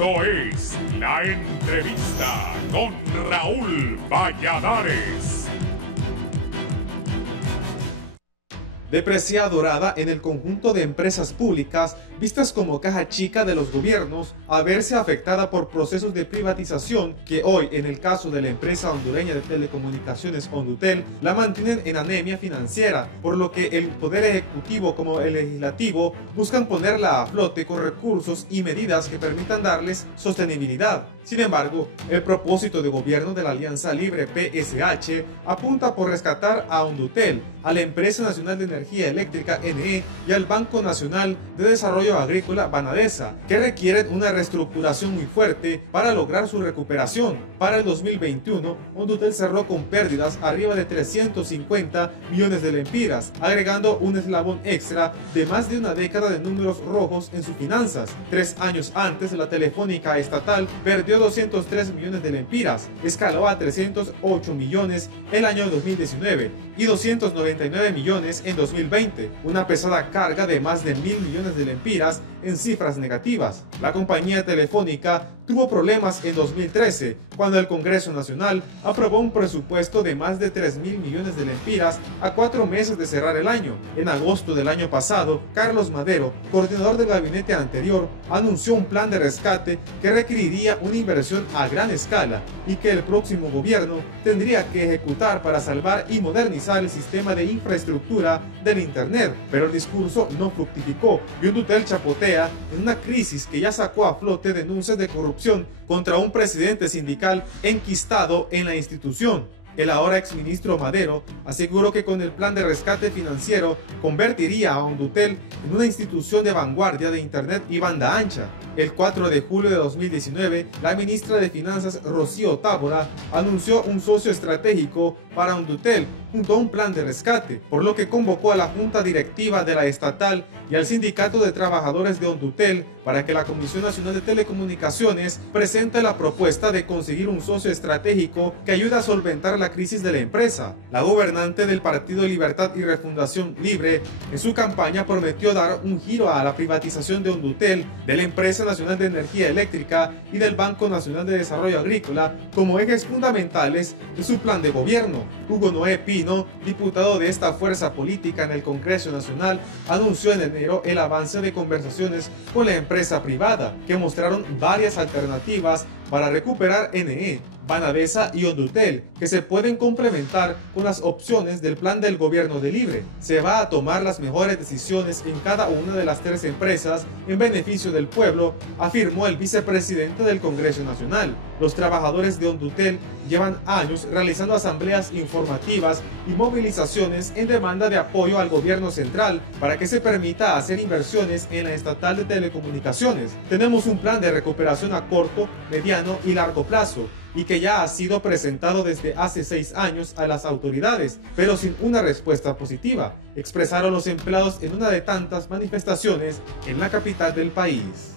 Esto es La Entrevista con Raúl Valladares. Depreciada en el conjunto de empresas públicas vistas como caja chica de los gobiernos, a verse afectada por procesos de privatización que hoy, en el caso de la empresa hondureña de telecomunicaciones Hondutel, la mantienen en anemia financiera, por lo que el Poder Ejecutivo como el Legislativo buscan ponerla a flote con recursos y medidas que permitan darles sostenibilidad. Sin embargo, el propósito de gobierno de la Alianza Libre PSH apunta por rescatar a Hondutel, a la Empresa Nacional de Energía Eléctrica NE y al Banco Nacional de Desarrollo Agrícola Banadesa, que requieren una reestructuración muy fuerte para lograr su recuperación. Para el 2021, Hondutel cerró con pérdidas arriba de 350 millones de lempiras, agregando un eslabón extra de más de una década de números rojos en sus finanzas. 3 años antes, la Telefónica Estatal perdió 203 millones de lempiras, escaló a 308 millones el año 2019 y 299 millones en 2020, una pesada carga de más de 1.000 millones de lempiras en cifras negativas. La compañía telefónica tuvo problemas en 2013, cuando el Congreso Nacional aprobó un presupuesto de más de 3.000 millones de lempiras a 4 meses de cerrar el año. En agosto del año pasado, Carlos Madero, coordinador del gabinete anterior, anunció un plan de rescate que requeriría una inversión a gran escala y que el próximo gobierno tendría que ejecutar para salvar y modernizar el sistema de infraestructura del Internet. Pero el discurso no fructificó y Hondutel chapotea en una crisis que ya sacó a flote denuncias de corrupción contra un presidente sindical enquistado en la institución. El ahora exministro Madero aseguró que con el plan de rescate financiero convertiría a Hondutel en una institución de vanguardia de Internet y banda ancha. El 4 de julio de 2019, la ministra de Finanzas Rocío Tábora anunció un socio estratégico para Hondutel junto a un plan de rescate, por lo que convocó a la Junta Directiva de la Estatal y al Sindicato de Trabajadores de Hondutel para que la Comisión Nacional de Telecomunicaciones presente la propuesta de conseguir un socio estratégico que ayude a solventar la crisis de la empresa. La gobernante del Partido Libertad y Refundación Libre en su campaña prometió dar un giro a la privatización de Hondutel, de la Empresa Nacional de Energía Eléctrica y del Banco Nacional de Desarrollo Agrícola como ejes fundamentales de su plan de gobierno. Hugo Noé Pino, diputado de esta fuerza política en el Congreso Nacional, anunció en enero el avance de conversaciones con la empresa privada, que mostraron varias alternativas para recuperar NE, Banadesa y Hondutel, que se pueden complementar con las opciones del plan del gobierno de Libre. Se va a tomar las mejores decisiones en cada una de las 3 empresas en beneficio del pueblo, afirmó el vicepresidente del Congreso Nacional. Los trabajadores de Hondutel llevan años realizando asambleas informativas y movilizaciones en demanda de apoyo al gobierno central para que se permita hacer inversiones en la estatal de telecomunicaciones. Tenemos un plan de recuperación a corto, mediano y largo plazo, y que ya ha sido presentado desde hace 6 años a las autoridades, pero sin una respuesta positiva, expresaron los empleados en una de tantas manifestaciones en la capital del país.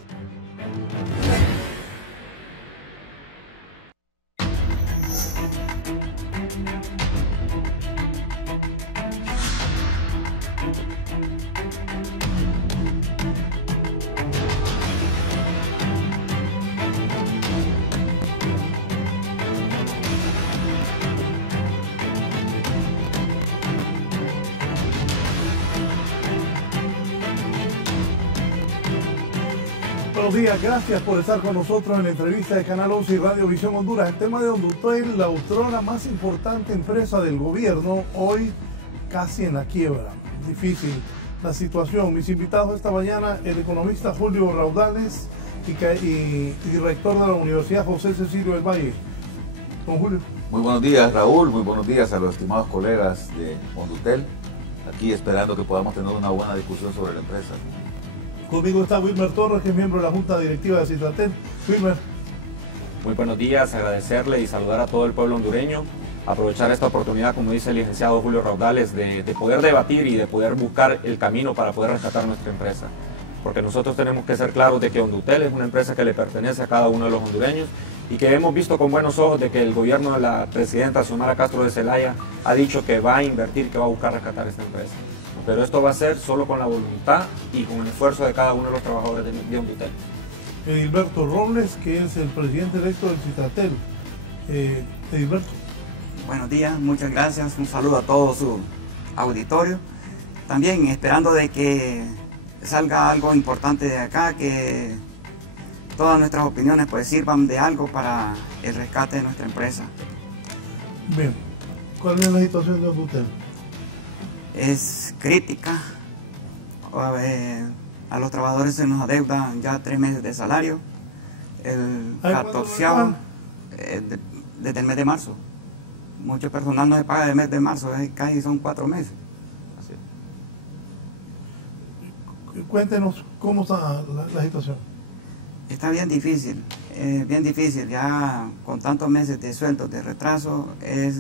Buenos días, gracias por estar con nosotros en la entrevista de Canal 11 y Radio Visión Honduras. El tema de Hondutel, la otrora más importante empresa del gobierno, hoy casi en la quiebra. Difícil la situación. Mis invitados esta mañana, el economista Julio Raudales y director de la Universidad José Cecilio del Valle. Don Julio. Muy buenos días, Raúl. Muy buenos días a los estimados colegas de Hondutel. Aquí esperando que podamos tener una buena discusión sobre la empresa. Conmigo está Wilmer Torres, que es miembro de la Junta Directiva de Citratel. Wilmer. Muy buenos días, agradecerle y saludar a todo el pueblo hondureño. Aprovechar esta oportunidad, como dice el licenciado Julio Raudales, de poder debatir y de poder buscar el camino para poder rescatar nuestra empresa. Porque nosotros tenemos que ser claros de que Hondutel es una empresa que le pertenece a cada uno de los hondureños y que hemos visto con buenos ojos de que el gobierno de la presidenta Xiomara Castro de Zelaya ha dicho que va a invertir, que va a buscar rescatar esta empresa. Pero esto va a ser solo con la voluntad y con el esfuerzo de cada uno de los trabajadores de Hondutel. Edilberto Robles, que es el presidente electo del Citatel. Edilberto. Buenos días, muchas gracias. Un saludo a todo su auditorio. También esperando de que salga algo importante de acá, que todas nuestras opiniones pues sirvan de algo para el rescate de nuestra empresa. Bien, ¿cuál es la situación de Hondutel? Es crítica. A los trabajadores se nos adeudan ya 3 meses de salario. El 14º desde el mes de marzo. Mucho personal no se paga del mes de marzo, casi son 4 meses. Así. Cuéntenos cómo está la situación. Está bien difícil, ya con tantos meses de sueldos de retraso es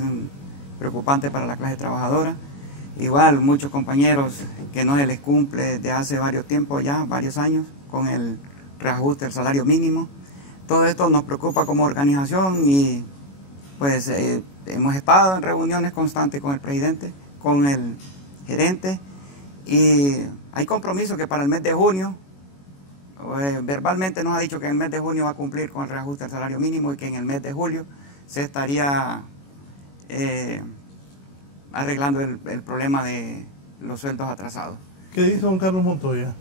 preocupante para la clase trabajadora. Igual muchos compañeros que no se les cumple desde hace varios tiempos ya, varios años, con el reajuste del salario mínimo. Todo esto nos preocupa como organización y pues hemos estado en reuniones constantes con el presidente, con el gerente, y hay compromiso que para el mes de junio, verbalmente nos ha dicho que en el mes de junio va a cumplir con el reajuste del salario mínimo y que en el mes de julio se estaría arreglando el problema de los sueldos atrasados. ¿Qué dice don Carlos Montoya?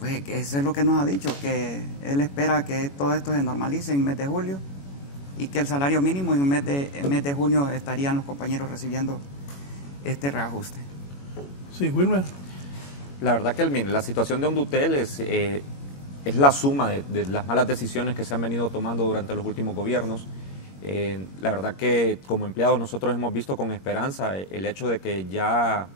Pues que eso es lo que nos ha dicho, que él espera que todo esto se normalice en el mes de julio y que el salario mínimo en el mes de junio estarían los compañeros recibiendo este reajuste. Sí, Wilmer. La verdad que la situación de Hondutel es la suma de las malas decisiones que se han venido tomando durante los últimos gobiernos. La verdad que como empleados nosotros hemos visto con esperanza el hecho de que ya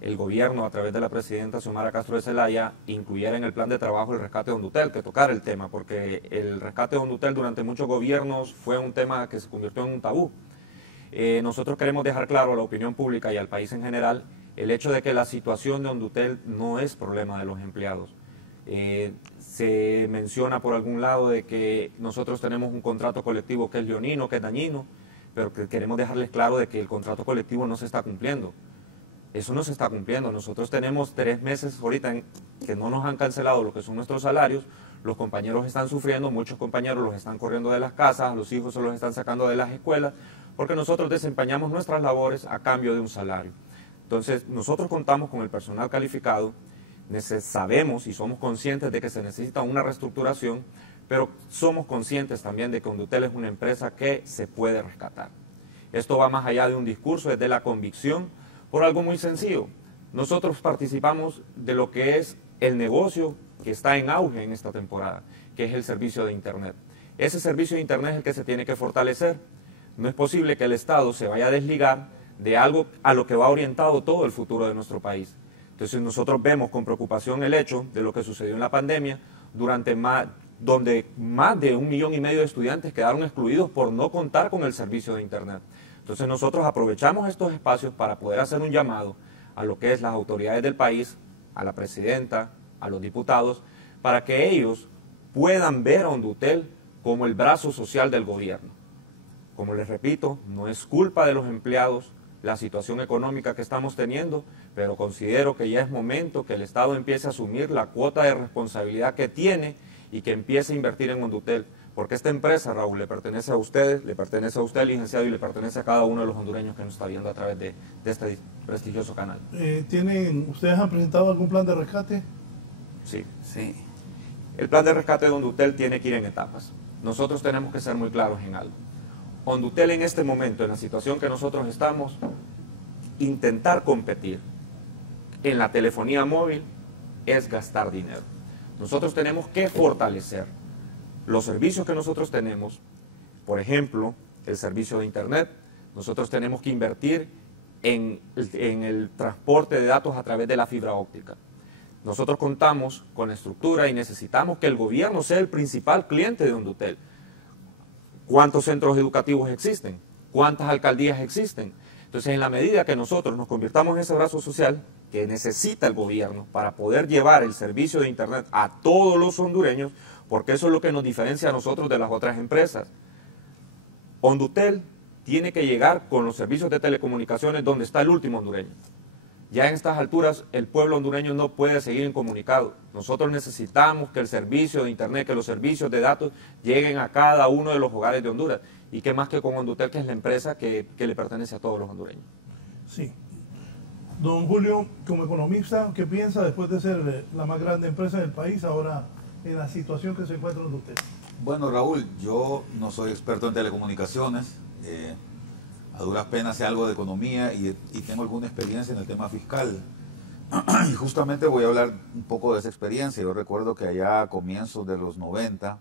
el gobierno a través de la presidenta Xiomara Castro de Zelaya incluyera en el plan de trabajo el rescate de Hondutel, que tocara el tema, porque el rescate de Hondutel durante muchos gobiernos fue un tema que se convirtió en un tabú. Nosotros queremos dejar claro a la opinión pública y al país en general el hecho de que la situación de Hondutel no es problema de los empleados. Se menciona por algún lado de que nosotros tenemos un contrato colectivo que es leonino, que es dañino, pero que queremos dejarles claro de que el contrato colectivo no se está cumpliendo. Eso no se está cumpliendo. Nosotros tenemos 3 meses ahorita que no nos han cancelado lo que son nuestros salarios. Los compañeros están sufriendo, muchos compañeros los están corriendo de las casas, los hijos se los están sacando de las escuelas, porque nosotros desempeñamos nuestras labores a cambio de un salario. Entonces, nosotros contamos con el personal calificado, sabemos y somos conscientes de que se necesita una reestructuración, pero somos conscientes también de que Hondutel es una empresa que se puede rescatar. Esto va más allá de un discurso, es de la convicción, por algo muy sencillo. Nosotros participamos de lo que es el negocio que está en auge en esta temporada, que es el servicio de Internet. Ese servicio de Internet es el que se tiene que fortalecer. No es posible que el Estado se vaya a desligar de algo a lo que va orientado todo el futuro de nuestro país. Entonces nosotros vemos con preocupación el hecho de lo que sucedió en la pandemia, donde más de 1,5 millones de estudiantes quedaron excluidos por no contar con el servicio de Internet. Entonces nosotros aprovechamos estos espacios para poder hacer un llamado a lo que es las autoridades del país, a la presidenta, a los diputados, para que ellos puedan ver a Hondutel como el brazo social del gobierno. Como les repito, no es culpa de los empleados la situación económica que estamos teniendo, pero considero que ya es momento que el Estado empiece a asumir la cuota de responsabilidad que tiene y que empiece a invertir en Hondutel, porque esta empresa, Raúl, le pertenece a ustedes, le pertenece a usted, licenciado, y le pertenece a cada uno de los hondureños que nos está viendo a través de este prestigioso canal. ¿Ustedes han presentado algún plan de rescate? Sí. Sí. El plan de rescate de Hondutel tiene que ir en etapas. Nosotros tenemos que ser muy claros en algo. Hondutel en este momento, en la situación que nosotros estamos, intentar competir en la telefonía móvil es gastar dinero. Nosotros tenemos que fortalecer los servicios que nosotros tenemos, por ejemplo, el servicio de Internet. Nosotros tenemos que invertir en el transporte de datos a través de la fibra óptica. Nosotros contamos con la estructura y necesitamos que el gobierno sea el principal cliente de Hondutel. ¿Cuántos centros educativos existen? ¿Cuántas alcaldías existen? Entonces, en la medida que nosotros nos convirtamos en ese brazo social que necesita el gobierno para poder llevar el servicio de Internet a todos los hondureños, porque eso es lo que nos diferencia a nosotros de las otras empresas. Hondutel tiene que llegar con los servicios de telecomunicaciones donde está el último hondureño. Ya en estas alturas el pueblo hondureño no puede seguir incomunicado. Nosotros necesitamos que el servicio de Internet, que los servicios de datos lleguen a cada uno de los hogares de Honduras. Y qué más que con Hondutel, que es la empresa que le pertenece a todos los hondureños. Sí. Don Julio, como economista, ¿qué piensa después de ser la más grande empresa del país ahora en la situación que se encuentra Hondutel? Bueno, Raúl, yo no soy experto en telecomunicaciones, a duras penas sé algo de economía y tengo alguna experiencia en el tema fiscal. Y justamente voy a hablar un poco de esa experiencia. Yo recuerdo que allá a comienzos de los 90,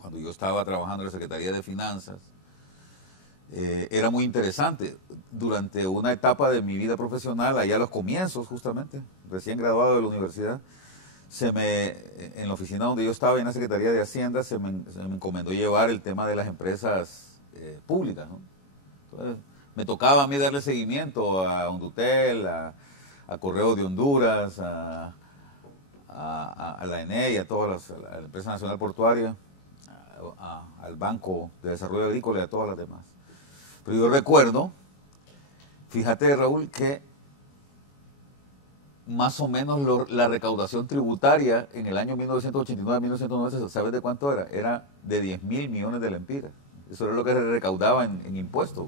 cuando yo estaba trabajando en la Secretaría de Finanzas, era muy interesante. Durante una etapa de mi vida profesional, allá a los comienzos justamente, recién graduado de la universidad, en la oficina donde yo estaba, en la Secretaría de Hacienda, se me encomendó llevar el tema de las empresas públicas, ¿no? Entonces, me tocaba a mí darle seguimiento a Hondutel, a Correo de Honduras, a la ENE, a la Empresa Nacional Portuaria, al Banco de Desarrollo Agrícola y a todas las demás. Pero yo recuerdo, fíjate, Raúl, que más o menos la recaudación tributaria en el año 1989-1990, ¿sabes de cuánto era? Era de 10.000 millones de lempiras. Eso era lo que se recaudaba en impuestos.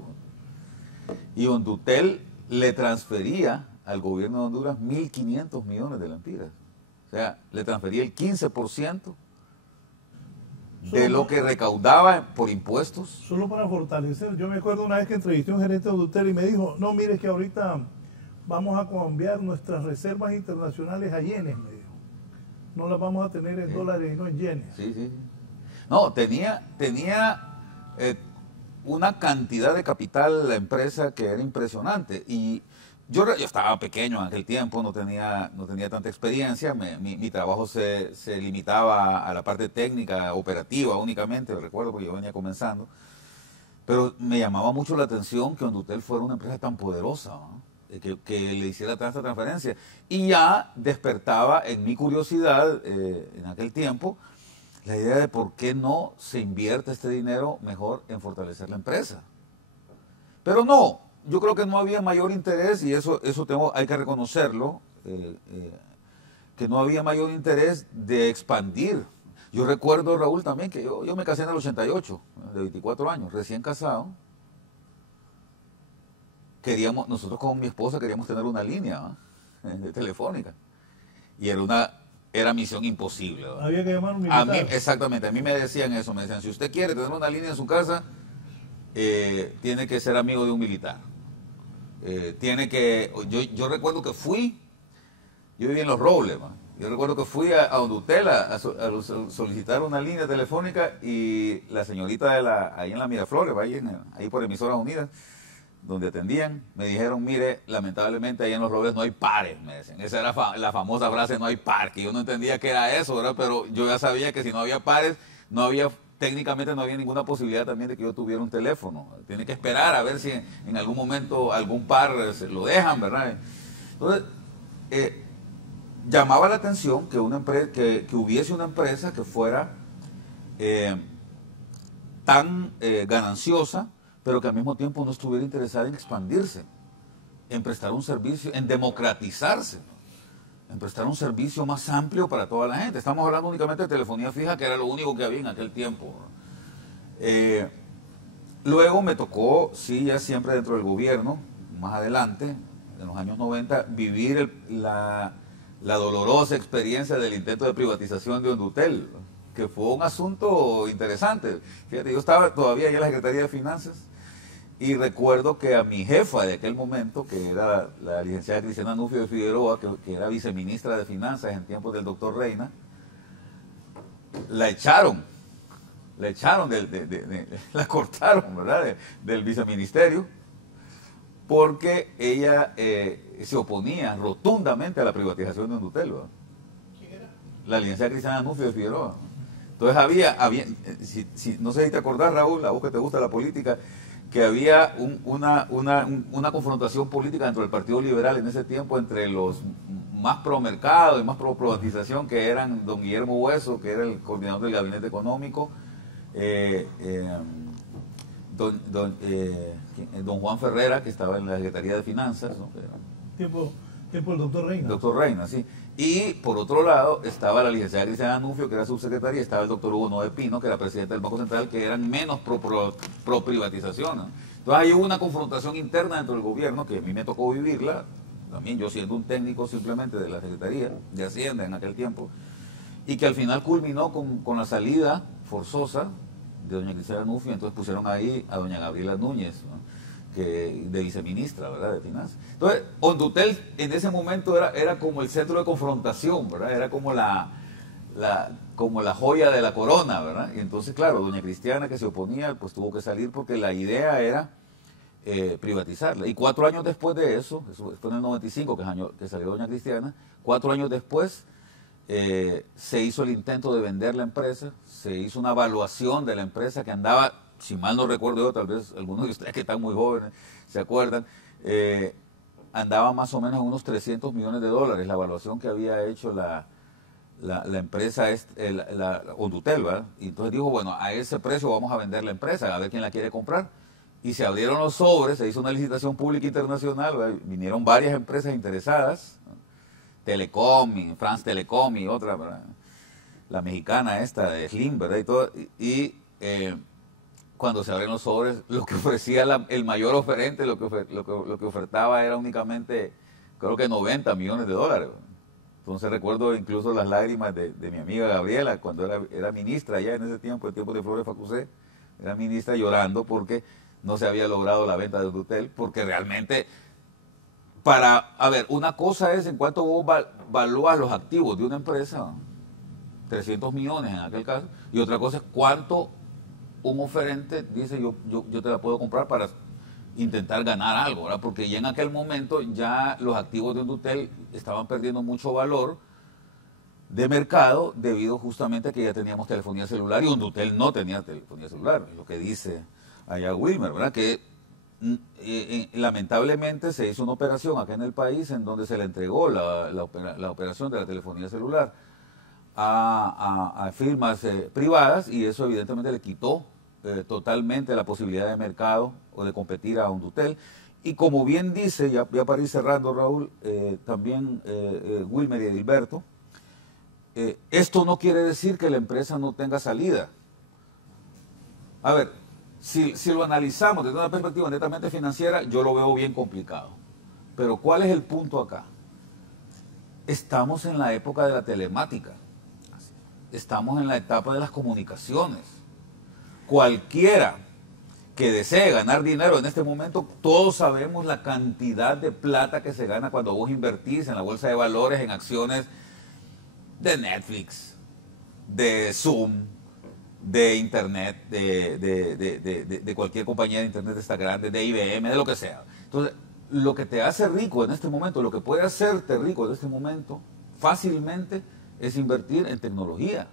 Y Hondutel le transfería al gobierno de Honduras 1.500 millones de lempiras. O sea, le transfería el 15% de lo que recaudaba por impuestos. Solo para fortalecer. Yo me acuerdo una vez que entrevisté a un gerente de Hondutel y me dijo, no, mire que ahorita vamos a cambiar nuestras reservas internacionales a yenes, me dijo. No las vamos a tener en dólares y no en yenes. Sí, sí. No, tenía una cantidad de capital la empresa que era impresionante. Y yo estaba pequeño en aquel tiempo, no tenía tanta experiencia. Mi trabajo se limitaba a la parte técnica, operativa únicamente, recuerdo, porque yo venía comenzando. Pero me llamaba mucho la atención que Hondutel fuera una empresa tan poderosa, ¿no? Que le hiciera tanta transferencia. Y ya despertaba en mi curiosidad, en aquel tiempo, la idea de por qué no se invierte este dinero mejor en fortalecer la empresa. Pero no, yo creo que no había mayor interés, y eso hay que reconocerlo, que no había mayor interés de expandir. Yo recuerdo, Raúl, también que yo me casé en el 88, de 24 años, recién casado. Nosotros con mi esposa queríamos tener una línea telefónica. Y era misión imposible, ¿no? Había que llamar a un militar. Exactamente, a mí me decían eso, me decían, si usted quiere tener una línea en su casa, tiene que ser amigo de un militar. Yo recuerdo que yo vivía en Los Robles, ¿no? Yo recuerdo que fui a Hondutel a solicitar una línea telefónica y la señorita ahí en la Miraflores, ahí por Emisoras Unidas, donde atendían, me dijeron, mire, lamentablemente ahí en Los Robles no hay pares, me decían. Esa era la famosa frase, no hay par, que yo no entendía qué era eso, ¿verdad? Pero yo ya sabía que si no había pares, técnicamente no había ninguna posibilidad también de que yo tuviera un teléfono. Tiene que esperar a ver si en algún momento algún par se lo dejan, ¿verdad? Entonces, llamaba la atención que hubiese una empresa que fuera tan gananciosa, pero que al mismo tiempo no estuviera interesada en expandirse, en prestar un servicio, en democratizarse, en prestar un servicio más amplio para toda la gente. Estamos hablando únicamente de telefonía fija, que era lo único que había en aquel tiempo. Luego me tocó, sí, ya siempre dentro del gobierno, más adelante, en los años 90, vivir la dolorosa experiencia del intento de privatización de Hondutel, que fue un asunto interesante. Fíjate, yo estaba todavía en la Secretaría de Finanzas y recuerdo que a mi jefa de aquel momento, que era la licenciada Cristiana Nufio de Figueroa, que era viceministra de Finanzas en tiempos del doctor Reina, la echaron, la cortaron, ¿verdad?, del viceministerio, porque ella se oponía rotundamente a la privatización de Hondutel, ¿verdad? ¿Quién era? La licenciada Cristiana Nufio de Figueroa. Entonces había no sé si te acordás, Raúl, a vos que te gusta la política, que había una confrontación política dentro del Partido Liberal en ese tiempo entre los más pro mercado y más pro privatización, que eran don Guillermo Hueso, que era el coordinador del gabinete económico, don Juan Ferrera, que estaba en la Secretaría de Finanzas, ¿no? Tipo el doctor Reina. Doctor Reina, sí. Y por otro lado estaba la licenciada Cristiana Anufio, que era subsecretaria, y estaba el doctor Hugo Noé Pino, que era presidente del Banco Central, que eran menos pro privatización, ¿no? Entonces hay una confrontación interna dentro del gobierno, que a mí me tocó vivirla, también yo siendo un técnico simplemente de la Secretaría de Hacienda en aquel tiempo, y que al final culminó con la salida forzosa de doña Cristiana Anufio. Entonces pusieron ahí a doña Gabriela Núñez, ¿no?, de viceministra, ¿verdad?, de Finanzas. Entonces, Hondutel en ese momento era como el centro de confrontación, ¿verdad? Era como como la joya de la corona, ¿verdad? Y entonces, claro, doña Cristiana, que se oponía, pues tuvo que salir porque la idea era privatizarla. Y 4 años después de eso fue en el 95 que salió doña Cristiana, 4 años después se hizo el intento de vender la empresa, se hizo una evaluación de la empresa que andaba, si mal no recuerdo yo, tal vez algunos de ustedes que están muy jóvenes se acuerdan, andaba más o menos en unos $300 millones, la evaluación que había hecho la empresa, la Hondutel, ¿verdad? Y entonces dijo, bueno, a ese precio vamos a vender la empresa, a ver quién la quiere comprar. Y se abrieron los sobres, se hizo una licitación pública internacional, ¿verdad? Vinieron varias empresas interesadas, Telecom, France Telecom y otra, ¿verdad?, la mexicana esta, de Slim, ¿verdad? Y todo, cuando se abren los sobres, lo que ofrecía el mayor oferente, lo que ofertaba era únicamente, creo que $90 millones. Entonces recuerdo incluso las lágrimas de mi amiga Gabriela, cuando era ministra ya en ese tiempo, el tiempo de Flores Facusé, era ministra llorando porque no se había logrado la venta de Hondutel, porque realmente, a ver, una cosa es en cuanto vos valúas los activos de una empresa, 300 millones en aquel caso, y otra cosa es cuánto un oferente dice yo te la puedo comprar para intentar ganar algo, ¿verdad? Porque ya en aquel momento ya los activos de Hondutel estaban perdiendo mucho valor de mercado debido justamente a que ya teníamos telefonía celular y Hondutel no tenía telefonía celular, es lo que dice allá Wilmer, ¿verdad? Que lamentablemente se hizo una operación acá en el país en donde se le entregó la operación de la telefonía celular a firmas privadas, y eso evidentemente le quitó totalmente la posibilidad de mercado o de competir a Hondutel. Y como bien dice, ya para ir cerrando, Raúl, también Wilmer y Edilberto, esto no quiere decir que la empresa no tenga salida. A ver, si lo analizamos desde una perspectiva netamente financiera, yo lo veo bien complicado. Pero ¿cuál es el punto acá? Estamos en la época de la telemática. Estamos en la etapa de las comunicaciones. Cualquiera que desee ganar dinero en este momento, todos sabemos la cantidad de plata que se gana cuando vos invertís en la bolsa de valores, en acciones de Netflix, de Zoom, de Internet, de cualquier compañía de Internet de esta grande, de IBM, de lo que sea. Entonces, lo que te hace rico en este momento, lo que puede hacerte rico en este momento, fácilmente, es invertir en tecnología,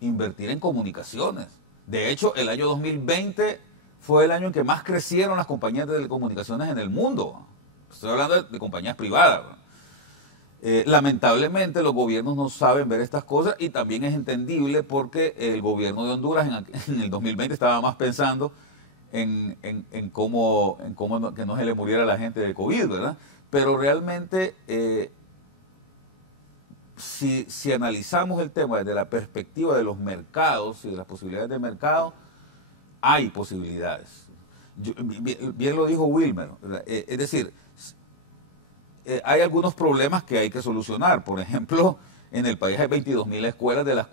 invertir en comunicaciones. De hecho, el año 2020 fue el año en que más crecieron las compañías de telecomunicaciones en el mundo. Estoy hablando de compañías privadas. Lamentablemente los gobiernos no saben ver estas cosas, y también es entendible porque el gobierno de Honduras en el 2020 estaba más pensando en cómo que no se le muriera a la gente de COVID, ¿verdad? Pero realmente, si analizamos el tema desde la perspectiva de los mercados y de las posibilidades de mercado, hay posibilidades. Bien lo dijo Wilmer, ¿verdad? Es decir, hay algunos problemas que hay que solucionar. Por ejemplo, en el país hay 22.000 escuelas, de las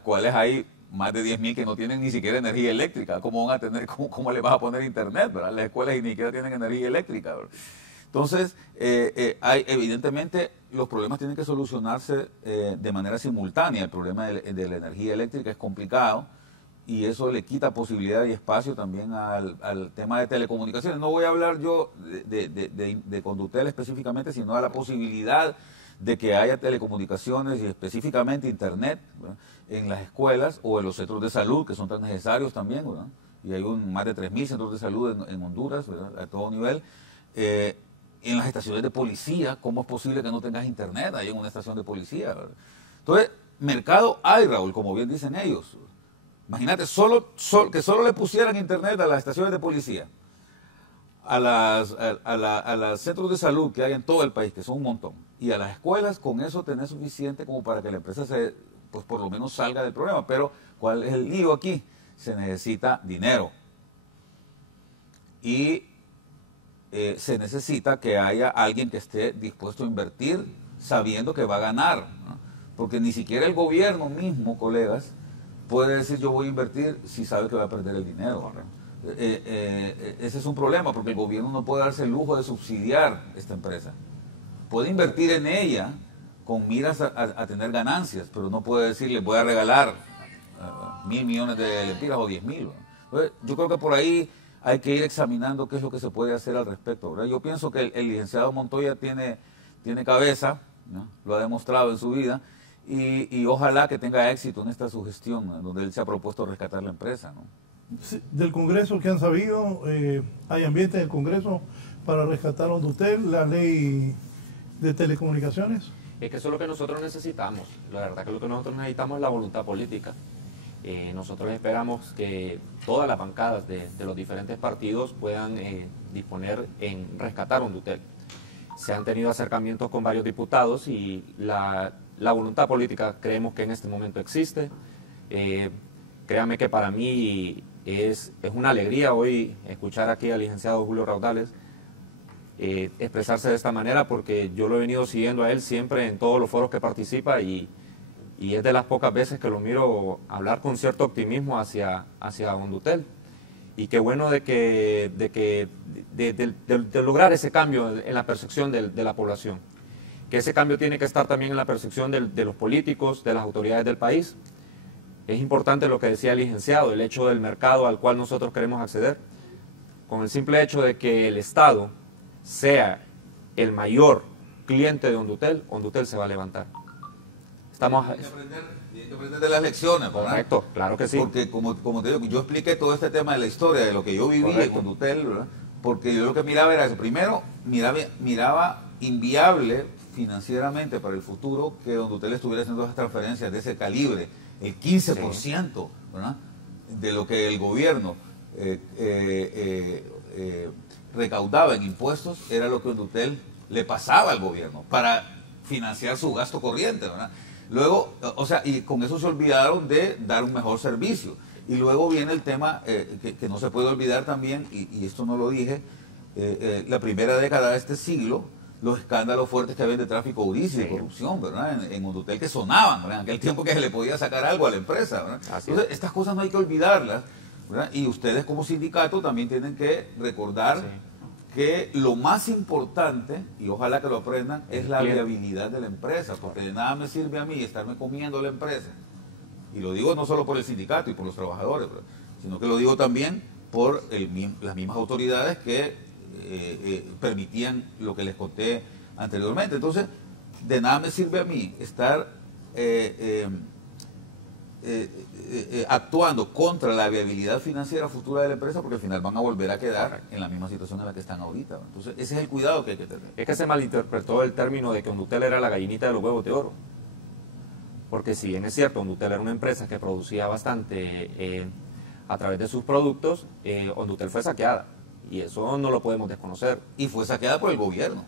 cuales hay más de 10.000 que no tienen ni siquiera energía eléctrica. ¿Cómo van a tener, cómo le vas a poner internet, ¿verdad? Las escuelas ni siquiera tienen energía eléctrica, ¿verdad? Entonces, evidentemente, los problemas tienen que solucionarse de manera simultánea. El problema de la energía eléctrica es complicado, y eso le quita posibilidad y espacio también al tema de telecomunicaciones. No voy a hablar yo de Hondutel específicamente, sino a la posibilidad de que haya telecomunicaciones y específicamente Internet, ¿verdad?, en las escuelas o en los centros de salud, que son tan necesarios también, ¿verdad? Y hay más de 3.000 centros de salud en Honduras, ¿verdad?, a todo nivel. En las estaciones de policía, ¿cómo es posible que no tengas Internet ahí en una estación de policía, ¿verdad? Entonces, mercado hay, Raúl, como bien dicen ellos. Imagínate, que solo le pusieran Internet a las estaciones de policía, a los centros de salud que hay en todo el país, que son un montón, y a las escuelas, con eso tenés suficiente como para que la empresa pues por lo menos salga del problema. Pero ¿cuál es el lío aquí? Se necesita dinero. Y se necesita que haya alguien que esté dispuesto a invertir sabiendo que va a ganar, ¿no? Porque ni siquiera el gobierno mismo, colegas, puede decir yo voy a invertir si sabe que va a perder el dinero, ¿no? Ese es un problema, porque el gobierno no puede darse el lujo de subsidiar esta empresa. Puede invertir en ella con miras a tener ganancias, pero no puede decir le voy a regalar 1.000 millones de lempiras o 10.000. Entonces, yo creo que por ahí hay que ir examinando qué es lo que se puede hacer al respecto, ¿verdad? Yo pienso que el licenciado Montoya tiene cabeza, ¿no? Lo ha demostrado en su vida, y ojalá que tenga éxito en esta sugestión, ¿no? Donde él se ha propuesto rescatar la empresa, ¿no? Sí, del Congreso que han sabido, hay ambiente en el Congreso para rescatar Ondutel, la ley de telecomunicaciones. Es que eso es lo que nosotros necesitamos. La verdad que lo que nosotros necesitamos es la voluntad política. Nosotros esperamos que todas las bancadas de los diferentes partidos puedan disponer en rescatar Ondutel. Se han tenido acercamientos con varios diputados y la voluntad política creemos que en este momento existe. Créame que para mí es una alegría hoy escuchar aquí al licenciado Julio Raudales expresarse de esta manera, porque yo lo he venido siguiendo a él siempre en todos los foros que participa y es de las pocas veces que lo miro hablar con cierto optimismo hacia Ondutel. Y qué bueno de lograr ese cambio en la percepción de la población. Que ese cambio tiene que estar también en la percepción de los políticos, de las autoridades del país. Es importante lo que decía el licenciado, el hecho del mercado al cual nosotros queremos acceder. Con el simple hecho de que el Estado sea el mayor cliente de Ondutel, Ondutel se va a levantar. Tienen que aprender de las lecciones, ¿verdad? Correcto, claro que sí. Porque como te digo, yo expliqué todo este tema de la historia, de lo que yo viví en Ondutel, ¿verdad? Porque yo lo que miraba era eso. Primero, miraba inviable financieramente para el futuro que Ondutel estuviera haciendo esas transferencias de ese calibre, el 15%, ¿verdad? De lo que el gobierno recaudaba en impuestos era lo que Ondutel le pasaba al gobierno para financiar su gasto corriente, ¿verdad? Luego, o sea, y con eso se olvidaron de dar un mejor servicio. Y luego viene el tema que no se puede olvidar también, y esto no lo dije, la primera década de este siglo, los escándalos fuertes que había de tráfico ilícito y de corrupción, ¿verdad? En Ondutel, que sonaban, ¿verdad? En aquel tiempo que se le podía sacar algo a la empresa, ¿verdad? Entonces, estas cosas no hay que olvidarlas, ¿verdad? Y ustedes como sindicato también tienen que recordar que lo más importante, y ojalá que lo aprendan, es la viabilidad de la empresa, porque de nada me sirve a mí estarme comiendo la empresa. Y lo digo no solo por el sindicato y por los trabajadores, ¿verdad? Sino que lo digo también por las mismas autoridades que permitían lo que les conté anteriormente. Entonces, de nada me sirve a mí estar actuando contra la viabilidad financiera futura de la empresa, porque al final van a volver a quedar en la misma situación en la que están ahorita. Entonces, ese es el cuidado que hay que tener. Es que se malinterpretó el término de que Ondutel era la gallinita de los huevos de oro. Porque si bien es cierto, Ondutel era una empresa que producía bastante a través de sus productos, Ondutel fue saqueada. Y eso no lo podemos desconocer. Y fue saqueada por el gobierno.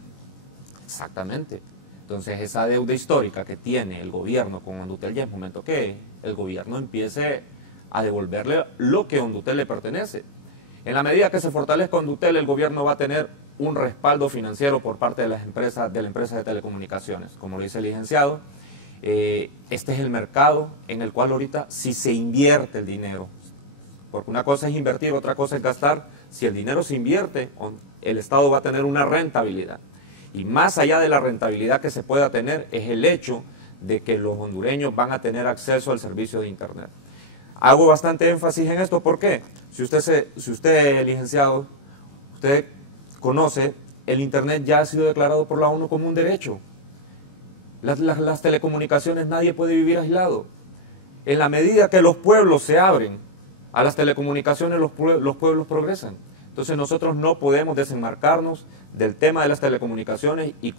Exactamente. Entonces, esa deuda histórica que tiene el gobierno con Ondutel, ya es momento que el gobierno empiece a devolverle lo que a Ondutel le pertenece. En la medida que se fortalezca Ondutel, el gobierno va a tener un respaldo financiero por parte de la empresa de telecomunicaciones. Como lo dice el licenciado, este es el mercado en el cual ahorita si se invierte el dinero, porque una cosa es invertir, otra cosa es gastar. Si el dinero se invierte, el Estado va a tener una rentabilidad. Y más allá de la rentabilidad que se pueda tener, es el hecho de que los hondureños van a tener acceso al servicio de Internet. Hago bastante énfasis en esto, ¿por qué? Si usted, licenciado, usted conoce, el Internet ya ha sido declarado por la ONU como un derecho. Las telecomunicaciones, nadie puede vivir aislado. En la medida que los pueblos se abren a las telecomunicaciones, los pueblos progresan. Entonces nosotros no podemos desenmarcarnos del tema de las telecomunicaciones y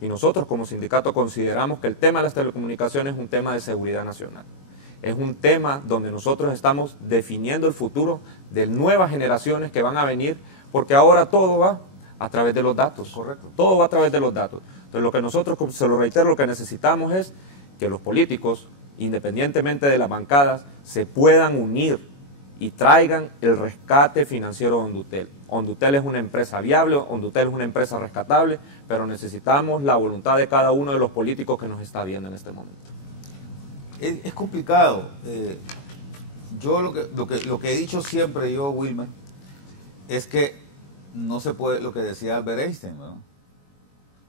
nosotros como sindicato consideramos que el tema de las telecomunicaciones es un tema de seguridad nacional. Es un tema donde nosotros estamos definiendo el futuro de nuevas generaciones que van a venir porque ahora todo va a través de los datos. Correcto. Todo va a través de los datos. Entonces lo que nosotros, se lo reitero, lo que necesitamos es que los políticos, independientemente de las bancadas, se puedan unir y traigan el rescate financiero de Hondutel. Hondutel es una empresa viable, Hondutel es una empresa rescatable, pero necesitamos la voluntad de cada uno de los políticos que nos está viendo en este momento. Es complicado. Yo lo que he dicho siempre, yo, Wilmer, es que no se puede, lo que decía Albert Einstein, ¿no?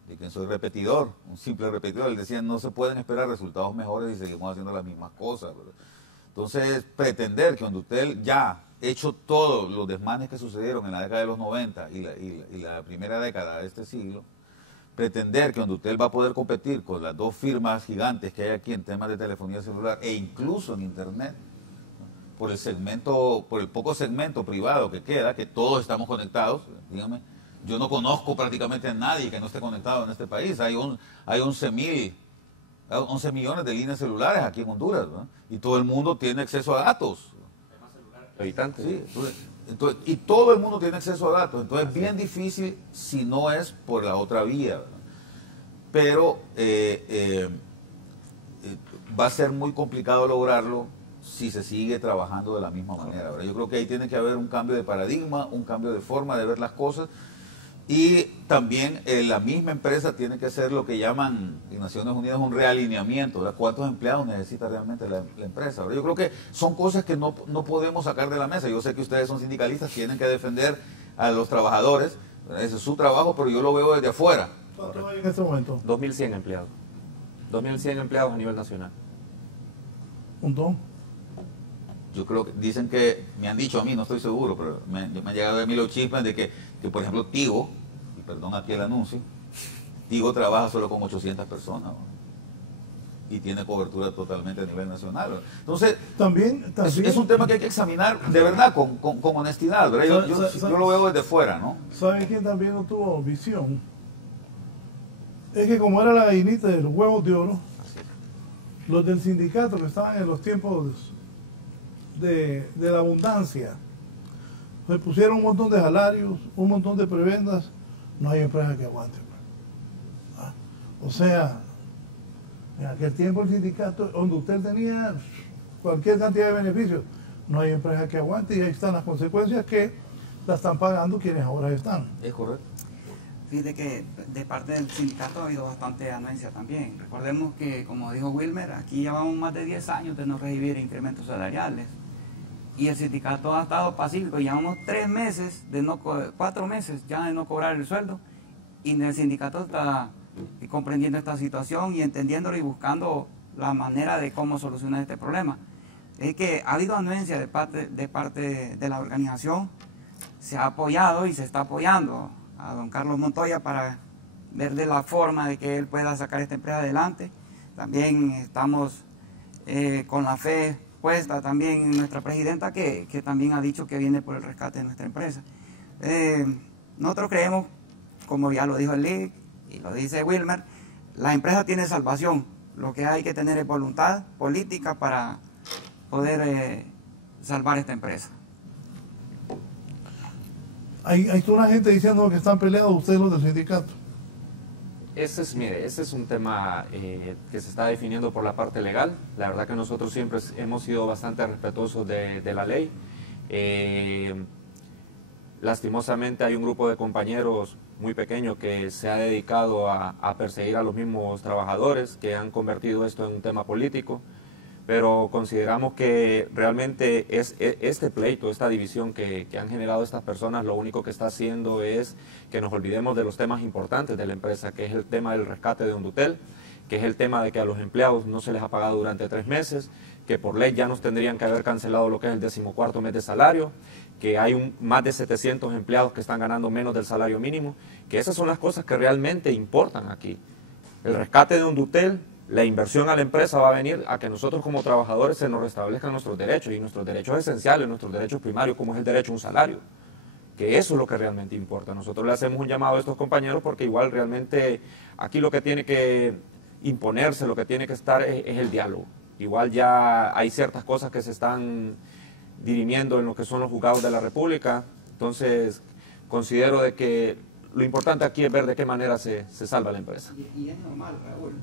De que soy repetidor, un simple repetidor. Él decía, no se pueden esperar resultados mejores si seguimos haciendo las mismas cosas, ¿verdad? Entonces, pretender que Hondutel ya hecho todos los desmanes que sucedieron en la década de los 90 y la primera década de este siglo, pretender que Hondutel va a poder competir con las dos firmas gigantes que hay aquí en temas de telefonía celular e incluso en Internet, ¿no? Por el poco segmento privado que queda, que todos estamos conectados, dígame, yo no conozco prácticamente a nadie que no esté conectado en este país. Hay 11 millones de líneas celulares aquí en Honduras, ¿no? Y todo el mundo tiene acceso a datos. Habitantes. Sí, entonces, y todo el mundo tiene acceso a datos. Entonces es bien difícil si no es por la otra vía, ¿verdad? Pero va a ser muy complicado lograrlo si se sigue trabajando de la misma manera, ¿verdad? Yo creo que ahí tiene que haber un cambio de paradigma, un cambio de forma de ver las cosas. Y también la misma empresa tiene que hacer lo que llaman en Naciones Unidas un realineamiento, ¿verdad? ¿Cuántos empleados necesita realmente la empresa? ¿Verdad? Yo creo que son cosas que no podemos sacar de la mesa. Yo sé que ustedes son sindicalistas, tienen que defender a los trabajadores, ¿verdad? Ese es su trabajo, pero yo lo veo desde afuera. ¿Cuánto hay en este momento? 2.100 empleados. 2.100 empleados a nivel nacional. ¿Un don? Yo creo que dicen que, me han dicho a mí, no estoy seguro, pero me han llegado a mí los chismes de que por ejemplo, Tigo, y perdón aquí el anuncio, Tigo trabaja solo con 800 personas, ¿no? Y tiene cobertura totalmente a nivel nacional, ¿no? Entonces, también es un tema que hay que examinar de verdad, con honestidad, ¿verdad? Yo lo veo desde fuera, ¿no? ¿Sabe quién también no tuvo visión? Es que como era la gallinita de los huevos de oro, los del sindicato que estaban en los tiempos de la abundancia, se pusieron un montón de salarios, un montón de prebendas, no hay empresa que aguante. ¿Ah? O sea, en aquel tiempo el sindicato, donde usted tenía cualquier cantidad de beneficios, no hay empresa que aguante y ahí están las consecuencias que la están pagando quienes ahora están. Es correcto. Fíjate que de parte del sindicato ha habido bastante anuencia también. Recordemos que, como dijo Wilmer, aquí llevamos más de 10 años de no recibir incrementos salariales. Y el sindicato ha estado pacífico. Llevamos 3 meses, 4 meses ya de no cobrar el sueldo. Y el sindicato está comprendiendo esta situación y entendiéndolo y buscando la manera de cómo solucionar este problema. Es que ha habido anuencia de parte de la organización. Se ha apoyado y se está apoyando a don Carlos Montoya para ver de la forma de que él pueda sacar esta empresa adelante. También estamos con la fe puesta también en nuestra presidenta que también ha dicho que viene por el rescate de nuestra empresa. Nosotros creemos, como ya lo dijo el LIC y lo dice Wilmer, la empresa tiene salvación. Lo que hay que tener es voluntad política para poder salvar esta empresa. Hay una gente diciendo que están peleados ustedes los del sindicato. Mire, ese es un tema que se está definiendo por la parte legal. La verdad que nosotros siempre hemos sido bastante respetuosos de la ley. Lastimosamente hay un grupo de compañeros muy pequeño que se ha dedicado a perseguir a los mismos trabajadores, que han convertido esto en un tema político. Pero consideramos que realmente este pleito, esta división que han generado estas personas, lo único que está haciendo es que nos olvidemos de los temas importantes de la empresa, que es el tema del rescate de Hondutel, que es el tema de que a los empleados no se les ha pagado durante 3 meses, que por ley ya nos tendrían que haber cancelado lo que es el 14º mes de salario, que hay más de 700 empleados que están ganando menos del salario mínimo, que esas son las cosas que realmente importan aquí. El rescate de Hondutel, la inversión a la empresa va a venir a que nosotros como trabajadores se nos restablezcan nuestros derechos, y nuestros derechos esenciales, nuestros derechos primarios, como es el derecho a un salario, que eso es lo que realmente importa. Nosotros le hacemos un llamado a estos compañeros porque igual realmente aquí lo que tiene que imponerse, lo que tiene que estar es el diálogo. Igual ya hay ciertas cosas que se están dirimiendo en lo que son los juzgados de la República, entonces considero de que lo importante aquí es ver de qué manera se salva la empresa. Y es normal, Raúl.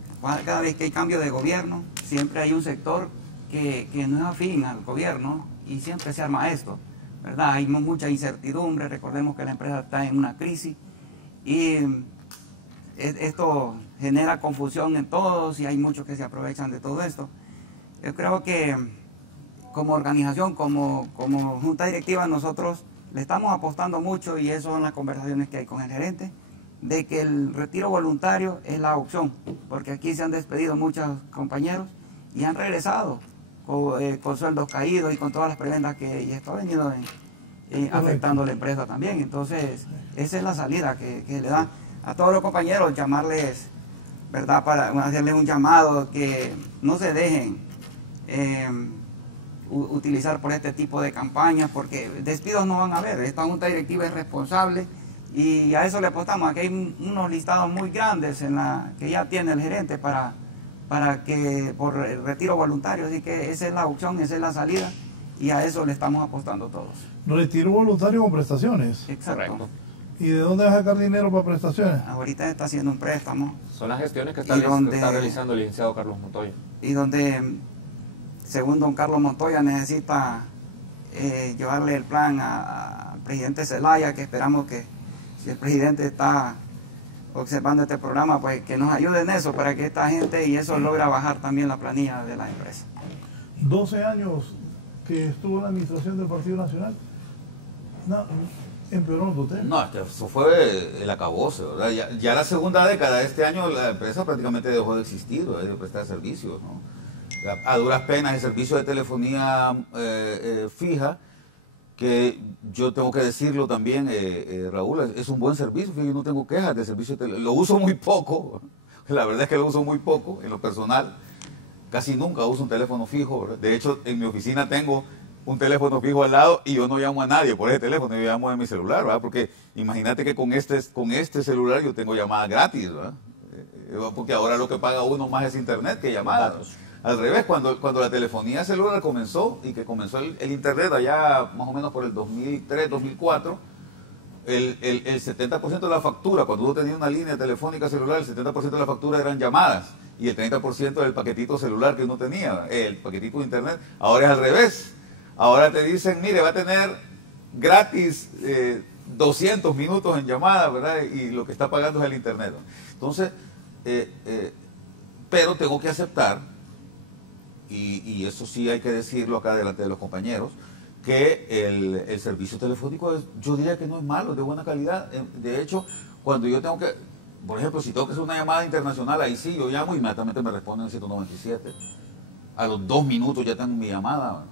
Cada vez que hay cambio de gobierno, siempre hay un sector que no es afín al gobierno y siempre se arma esto, ¿verdad? Hay mucha incertidumbre, recordemos que la empresa está en una crisis y esto genera confusión en todos y hay muchos que se aprovechan de todo esto. Yo creo que como organización, como junta directiva, nosotros le estamos apostando mucho, y eso son las conversaciones que hay con el gerente, de que el retiro voluntario es la opción, porque aquí se han despedido muchos compañeros y han regresado con sueldos caídos y con todas las prebendas y esto ha venido afectando a la empresa también. Entonces, esa es la salida que le da a todos los compañeros, llamarles, ¿verdad?, para hacerles un llamado, que no se dejen utilizar por este tipo de campañas, porque despidos no van a haber. Esta junta directiva es responsable y a eso le apostamos. Aquí hay unos listados muy grandes que ya tiene el gerente para que por el retiro voluntario, así que esa es la opción, esa es la salida, y a eso le estamos apostando todos. Retiro voluntario con prestaciones. Exacto. Correcto. ¿Y de dónde vas a sacar dinero para prestaciones? Ahorita está haciendo un préstamo. Son las gestiones que está realizando el licenciado Carlos Montoya. Y donde, según don Carlos Montoya, necesita llevarle el plan al presidente Zelaya, que esperamos que, si el presidente está observando este programa, pues que nos ayude en eso, para que esta gente y eso logra bajar también la planilla de la empresa. 12 años que estuvo en la administración del Partido Nacional. No, empeoró usted. No, eso fue el acabose, ¿verdad? Ya la segunda década de este año la empresa prácticamente dejó de existir, de prestar servicios, ¿no? A duras penas el servicio de telefonía fija, que yo tengo que decirlo también, Raúl, es un buen servicio, yo no tengo quejas de servicio de lo uso muy poco, la verdad es que lo uso muy poco en lo personal, casi nunca uso un teléfono fijo, ¿verdad? De hecho en mi oficina tengo un teléfono fijo al lado y yo no llamo a nadie por ese teléfono, yo llamo a mi celular, ¿verdad? Porque imagínate que con este celular yo tengo llamadas gratis, ¿verdad? Porque ahora lo que paga uno más es internet que llamadas. Al revés, cuando la telefonía celular comenzó, y que comenzó el internet allá más o menos por el 2003, 2004, el 70% de la factura, cuando uno tenía una línea telefónica celular, el 70% de la factura eran llamadas, y el 30% del paquetito celular que uno tenía, el paquetito de internet. Ahora es al revés. Ahora te dicen, mire, va a tener gratis 200 minutos en llamada, ¿verdad? Y lo que está pagando es el internet. Entonces, pero tengo que aceptar, y eso sí hay que decirlo acá delante de los compañeros, que el servicio telefónico yo diría que no es malo, es de buena calidad. De hecho, cuando yo tengo que, por ejemplo, si tengo que hacer una llamada internacional, ahí sí, yo llamo y inmediatamente me responden en 197. A los 2 minutos ya tengo mi llamada.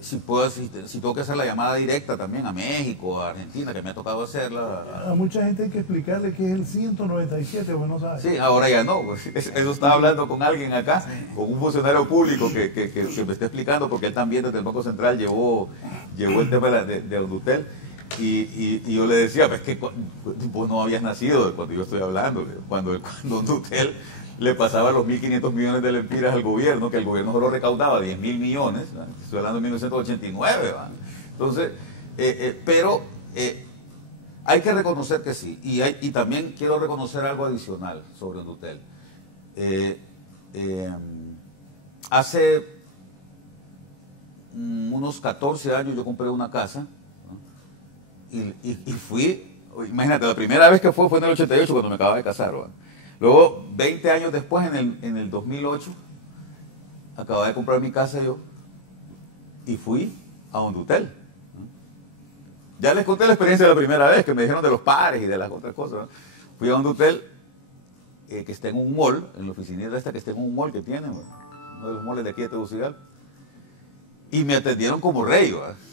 Si tengo que hacer la llamada directa también a México, a Argentina, que me ha tocado hacerla. A mucha gente hay que explicarle que es el 197, o no sabe. Sí, ahora ya no. Pues, eso estaba hablando con alguien acá, con un funcionario público que me está explicando, porque él también desde el Banco Central llevó el tema de Ondutel. Y yo le decía, pues que vos no habías nacido cuando yo estoy hablando, cuando Ondutel le pasaba los 1.500 millones de lempiras al gobierno, que el gobierno solo recaudaba 10.000 millones, ¿no? Estoy hablando de 1989, ¿no? Entonces, pero hay que reconocer que sí, y también quiero reconocer algo adicional sobre Ondutel. Hace unos 14 años yo compré una casa, ¿no? y fui, imagínate, la primera vez que fue en el 88, cuando me acababa de casar, ¿no? Luego, 20 años después, en el 2008, acababa de comprar mi casa yo y fui a Ondutel. Ya les conté la experiencia de la primera vez, que me dijeron de los pares y de las otras cosas, ¿no? Fui a Ondutel, que está en un mall, en la oficinita esta que está en un mall que tiene, ¿no? Uno de los malls de aquí de Tegucigalpa, y me atendieron como rey, ¿no?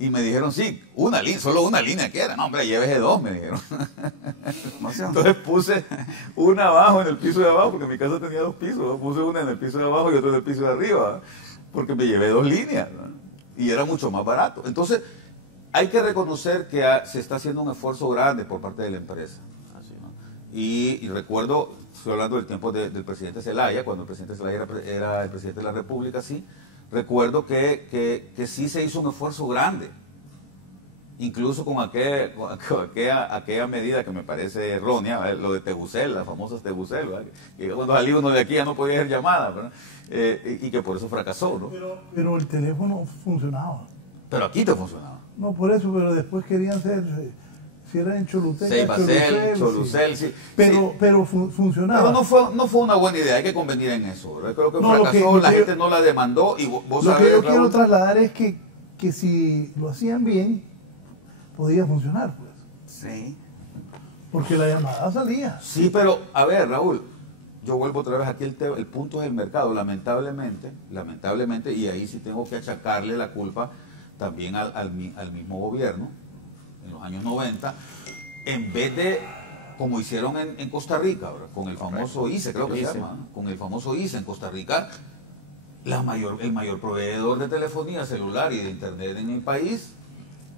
Y me dijeron, sí, solo una línea que era. No, hombre, llévese 2, me dijeron. Entonces puse una abajo en el piso de abajo, porque mi casa tenía 2 pisos, ¿no? Puse una en el piso de abajo y otra en el piso de arriba, ¿no? Porque me llevé 2 líneas, ¿no? Y era mucho más barato. Entonces, hay que reconocer que se está haciendo un esfuerzo grande por parte de la empresa. Así, ¿no? Y recuerdo, estoy hablando del tiempo del presidente Zelaya, cuando el presidente Zelaya era el presidente de la República, sí. Recuerdo que sí se hizo un esfuerzo grande incluso con aquella medida que me parece errónea, lo de Tegucel, las famosas Tegucel, ¿verdad? Que cuando salía uno de aquí ya no podía hacer llamadas, ¿verdad? Y que por eso fracasó, ¿no? Pero el teléfono funcionaba. Pero aquí te funcionaba. No, por eso, pero después querían ser, si era en Choluteca, Ceibacel, Cholucel, sí. Pero funcionaba. Pero no fue una buena idea, hay que convenir en eso, ¿verdad? Creo que No, fracasó, la gente no la demandó y vos lo sabés, que yo Raúl, quiero trasladar es que si lo hacían bien, podía funcionar, pues. Sí. Porque la llamada salía. Sí, pero a ver, Raúl, yo vuelvo otra vez aquí, el punto es el mercado, lamentablemente, y ahí sí tengo que achacarle la culpa también al mismo gobierno, en los años 90, en vez de, como hicieron en Costa Rica, ¿verdad? Con el famoso ICE, creo que se llama, ¿no? Con el famoso ICE en Costa Rica, el mayor proveedor de telefonía celular y de internet en el país,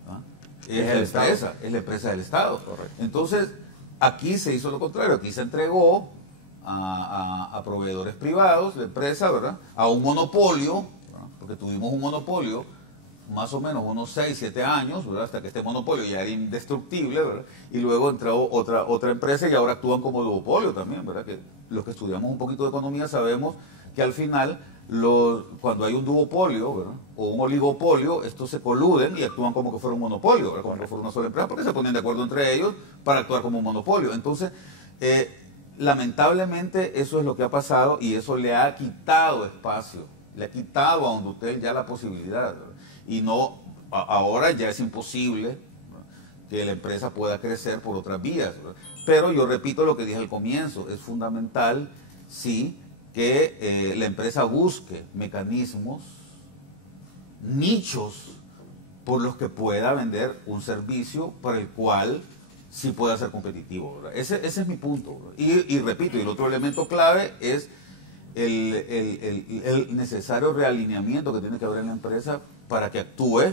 ¿ah? es la empresa del Estado. Correcto. Entonces, aquí se hizo lo contrario, aquí se entregó a proveedores privados de empresa, ¿verdad? A un monopolio, ¿verdad? Porque tuvimos un monopolio más o menos unos 6, 7 años, ¿verdad? Hasta que este monopolio ya era indestructible, ¿verdad? Y luego entró otra empresa y ahora actúan como duopolio también, ¿verdad? Que los que estudiamos un poquito de economía sabemos que al final, cuando hay un duopolio, ¿verdad? O un oligopolio, estos se coluden y actúan como que fuera un monopolio, ¿verdad? Como que fuera una sola empresa, porque se ponen de acuerdo entre ellos para actuar como un monopolio. Entonces, lamentablemente eso es lo que ha pasado y eso le ha quitado espacio, le ha quitado a Hondutel ya la posibilidad, ¿verdad? Y no, ahora ya es imposible, ¿verdad?, que la empresa pueda crecer por otras vías, ¿verdad? Pero yo repito lo que dije al comienzo, es fundamental, sí, que la empresa busque mecanismos, nichos, por los que pueda vender un servicio para el cual sí pueda ser competitivo, ¿verdad? Ese es mi punto, ¿verdad? Y repito, y el otro elemento clave es el necesario realineamiento que tiene que haber en la empresa para que actúe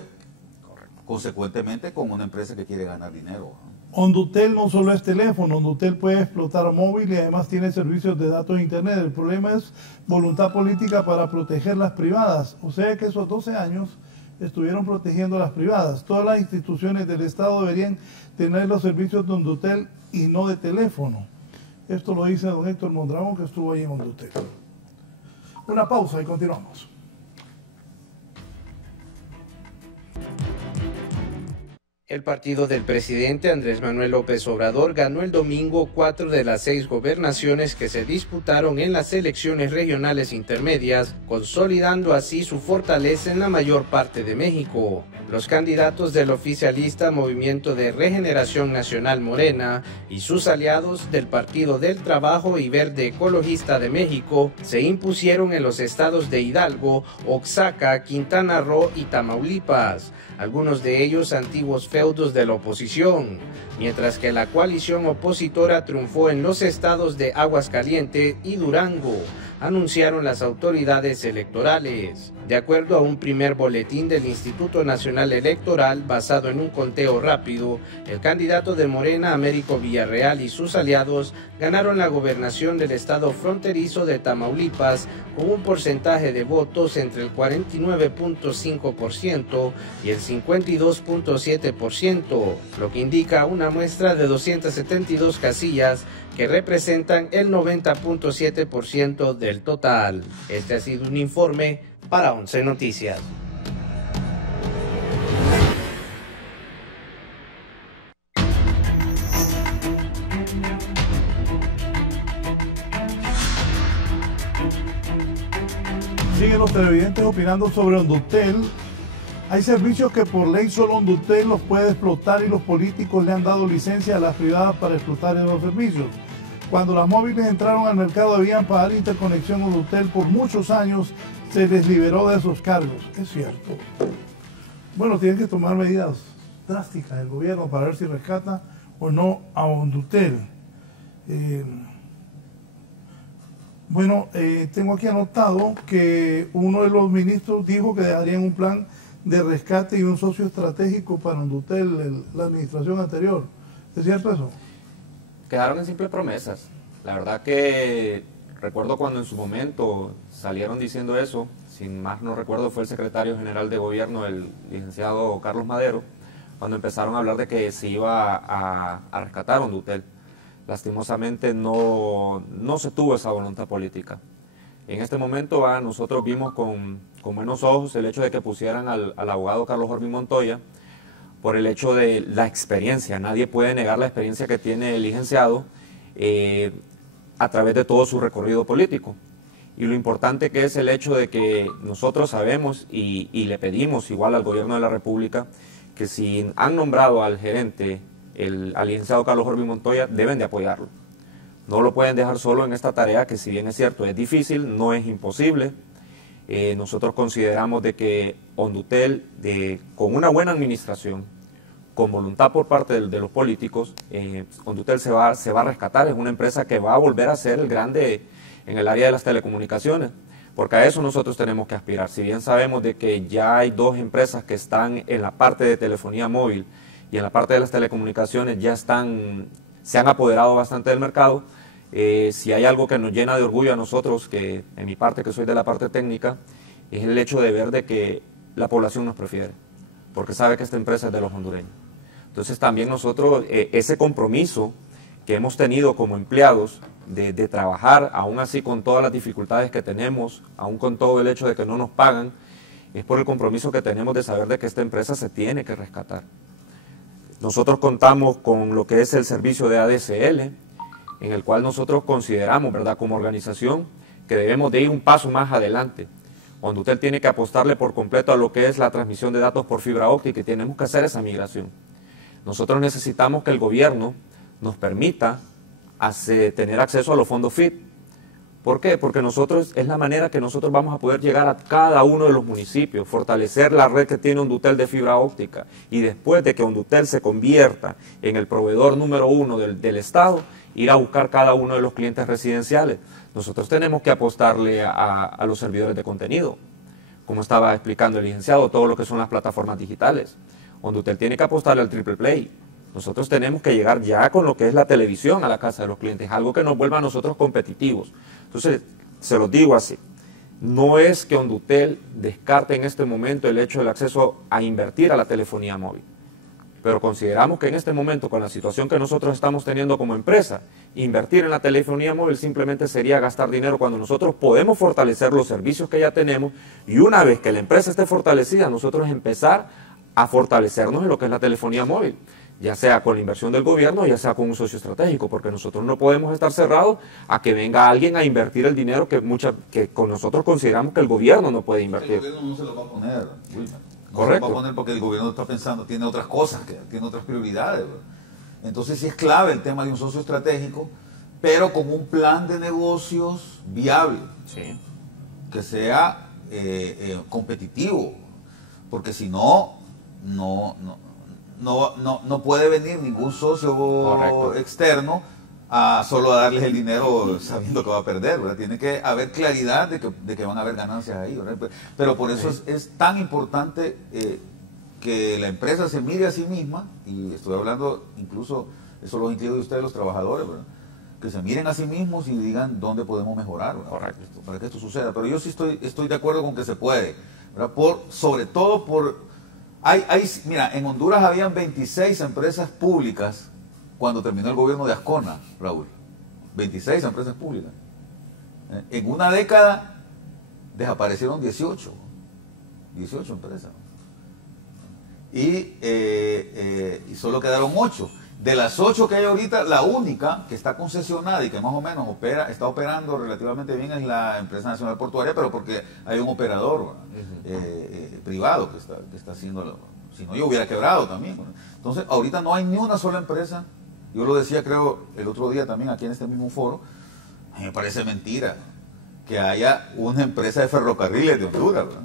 consecuentemente como una empresa que quiere ganar dinero, ¿no? Hondutel no solo es teléfono, Hondutel puede explotar móvil y además tiene servicios de datos de internet. El problema es voluntad política para proteger las privadas. O sea que esos 12 años estuvieron protegiendo a las privadas. Todas las instituciones del Estado deberían tener los servicios de Hondutel y no de teléfono. Esto lo dice don Héctor Mondragón, que estuvo ahí en Hondutel. Una pausa y continuamos. El partido del presidente Andrés Manuel López Obrador ganó el domingo 4 de las 6 gobernaciones que se disputaron en las elecciones regionales intermedias, consolidando así su fortaleza en la mayor parte de México. Los candidatos del oficialista Movimiento de Regeneración Nacional Morena y sus aliados del Partido del Trabajo y Verde Ecologista de México se impusieron en los estados de Hidalgo, Oaxaca, Quintana Roo y Tamaulipas, algunos de ellos antiguos feudos de la oposición, mientras que la coalición opositora triunfó en los estados de Aguascalientes y Durango, anunciaron las autoridades electorales. De acuerdo a un primer boletín del Instituto Nacional Electoral basado en un conteo rápido, el candidato de Morena, Américo Villarreal, y sus aliados ganaron la gobernación del estado fronterizo de Tamaulipas con un porcentaje de votos entre el 49.5% y el 52.7%, lo que indica una muestra de 272 casillas que representan el 90.7% del total. Este ha sido un informe para 11 Noticias. Siguen los televidentes opinando sobre Hondutel. Hay servicios que por ley solo Hondutel los puede explotar y los políticos le han dado licencia a las privadas para explotar esos servicios. Cuando las móviles entraron al mercado debían pagar interconexión Hondutel por muchos años, se les liberó de esos cargos. Es cierto. Bueno, tienen que tomar medidas drásticas el gobierno para ver si rescata o no a Hondutel. Tengo aquí anotado que uno de los ministros dijo que dejarían un plan de rescate y un socio estratégico para Hondutel, la administración anterior. ¿Es cierto eso? Quedaron en simples promesas. La verdad que recuerdo cuando en su momento salieron diciendo eso, sin más no recuerdo, fue el secretario general de gobierno, el licenciado Carlos Madero, cuando empezaron a hablar de que se iba a rescatar Hondutel. Lastimosamente no se tuvo esa voluntad política. En este momento nosotros vimos con buenos ojos el hecho de que pusieran al abogado Carlos Orbín Montoya por el hecho de la experiencia. Nadie puede negar la experiencia que tiene el licenciado a través de todo su recorrido político. Y lo importante que es el hecho de que nosotros sabemos y le pedimos igual al gobierno de la República que si han nombrado al gerente, al licenciado Carlos Orbín Montoya, deben de apoyarlo. No lo pueden dejar solo en esta tarea que, si bien es cierto, es difícil, no es imposible. Nosotros consideramos de que Hondutel, con una buena administración, con voluntad por parte de los políticos, Hondutel se va a rescatar. Es una empresa que va a volver a ser el grande en el área de las telecomunicaciones, porque a eso nosotros tenemos que aspirar. Si bien sabemos de que ya hay dos empresas que están en la parte de telefonía móvil y en la parte de las telecomunicaciones se han apoderado bastante del mercado, si hay algo que nos llena de orgullo a nosotros, que en mi parte, que soy de la parte técnica, es el hecho de ver de que la población nos prefiere, porque sabe que esta empresa es de los hondureños. Entonces también nosotros, ese compromiso que hemos tenido como empleados, de trabajar, aún así con todas las dificultades que tenemos, aún con todo el hecho de que no nos pagan, es por el compromiso que tenemos de saber de que esta empresa se tiene que rescatar. Nosotros contamos con lo que es el servicio de ADSL, en el cual nosotros consideramos, ¿verdad?, como organización, que debemos de ir un paso más adelante. Hondutel tiene que apostarle por completo a lo que es la transmisión de datos por fibra óptica y tenemos que hacer esa migración. Nosotros necesitamos que el gobierno nos permita tener acceso a los fondos FIT. ¿Por qué? Porque es la manera que nosotros vamos a poder llegar a cada uno de los municipios, fortalecer la red que tiene Hondutel de fibra óptica, y después de que Hondutel se convierta en el proveedor número 1 del Estado, ir a buscar cada uno de los clientes residenciales. Nosotros tenemos que apostarle a los servidores de contenido, como estaba explicando el licenciado, todo lo que son las plataformas digitales. Hondutel tiene que apostarle al triple play. Nosotros tenemos que llegar ya con lo que es la televisión a la casa de los clientes, algo que nos vuelva a nosotros competitivos. Entonces, se los digo así, no es que Hondutel descarte en este momento el hecho del acceso a invertir a la telefonía móvil, pero consideramos que en este momento, con la situación que nosotros estamos teniendo como empresa, invertir en la telefonía móvil simplemente sería gastar dinero cuando nosotros podemos fortalecer los servicios que ya tenemos, y una vez que la empresa esté fortalecida, nosotros empezar a fortalecernos en lo que es la telefonía móvil, ya sea con la inversión del gobierno, ya sea con un socio estratégico, porque nosotros no podemos estar cerrados a que venga alguien a invertir el dinero que con nosotros consideramos que el gobierno no puede invertir. El gobierno no se lo va a poner, Wilmer. No Correcto. se lo va a poner porque el gobierno está pensando, tiene otras cosas, tiene otras prioridades, ¿verdad? Entonces sí es clave el tema de un socio estratégico, pero con un plan de negocios viable, Sí. que sea competitivo, porque si no puede venir ningún socio Correcto. externo a solo a darles el dinero sabiendo que va a perder, ¿verdad? Tiene que haber claridad de que van a haber ganancias ahí, ¿verdad? Pero por eso es tan importante que la empresa se mire a sí misma, y estoy hablando incluso, eso lo incluye ustedes los trabajadores, ¿verdad? Que se miren a sí mismos y digan dónde podemos mejorar, ¿verdad? Correcto. Para que esto suceda. Pero yo sí estoy de acuerdo con que se puede, ¿verdad? Sobre todo mira, en Honduras habían 26 empresas públicas cuando terminó el gobierno de Ascona, Raúl. 26 empresas públicas. En una década desaparecieron 18 empresas. Y solo quedaron 8. De las 8 que hay ahorita, la única que está concesionada y que más o menos está operando relativamente bien es la Empresa Nacional Portuaria, pero porque hay un operador privado que está haciendo, si no yo hubiera quebrado también. Entonces, ahorita no hay ni una sola empresa. Yo lo decía, creo, el otro día también aquí en este mismo foro. A mí me parece mentira que haya una empresa de ferrocarriles de Honduras, ¿verdad?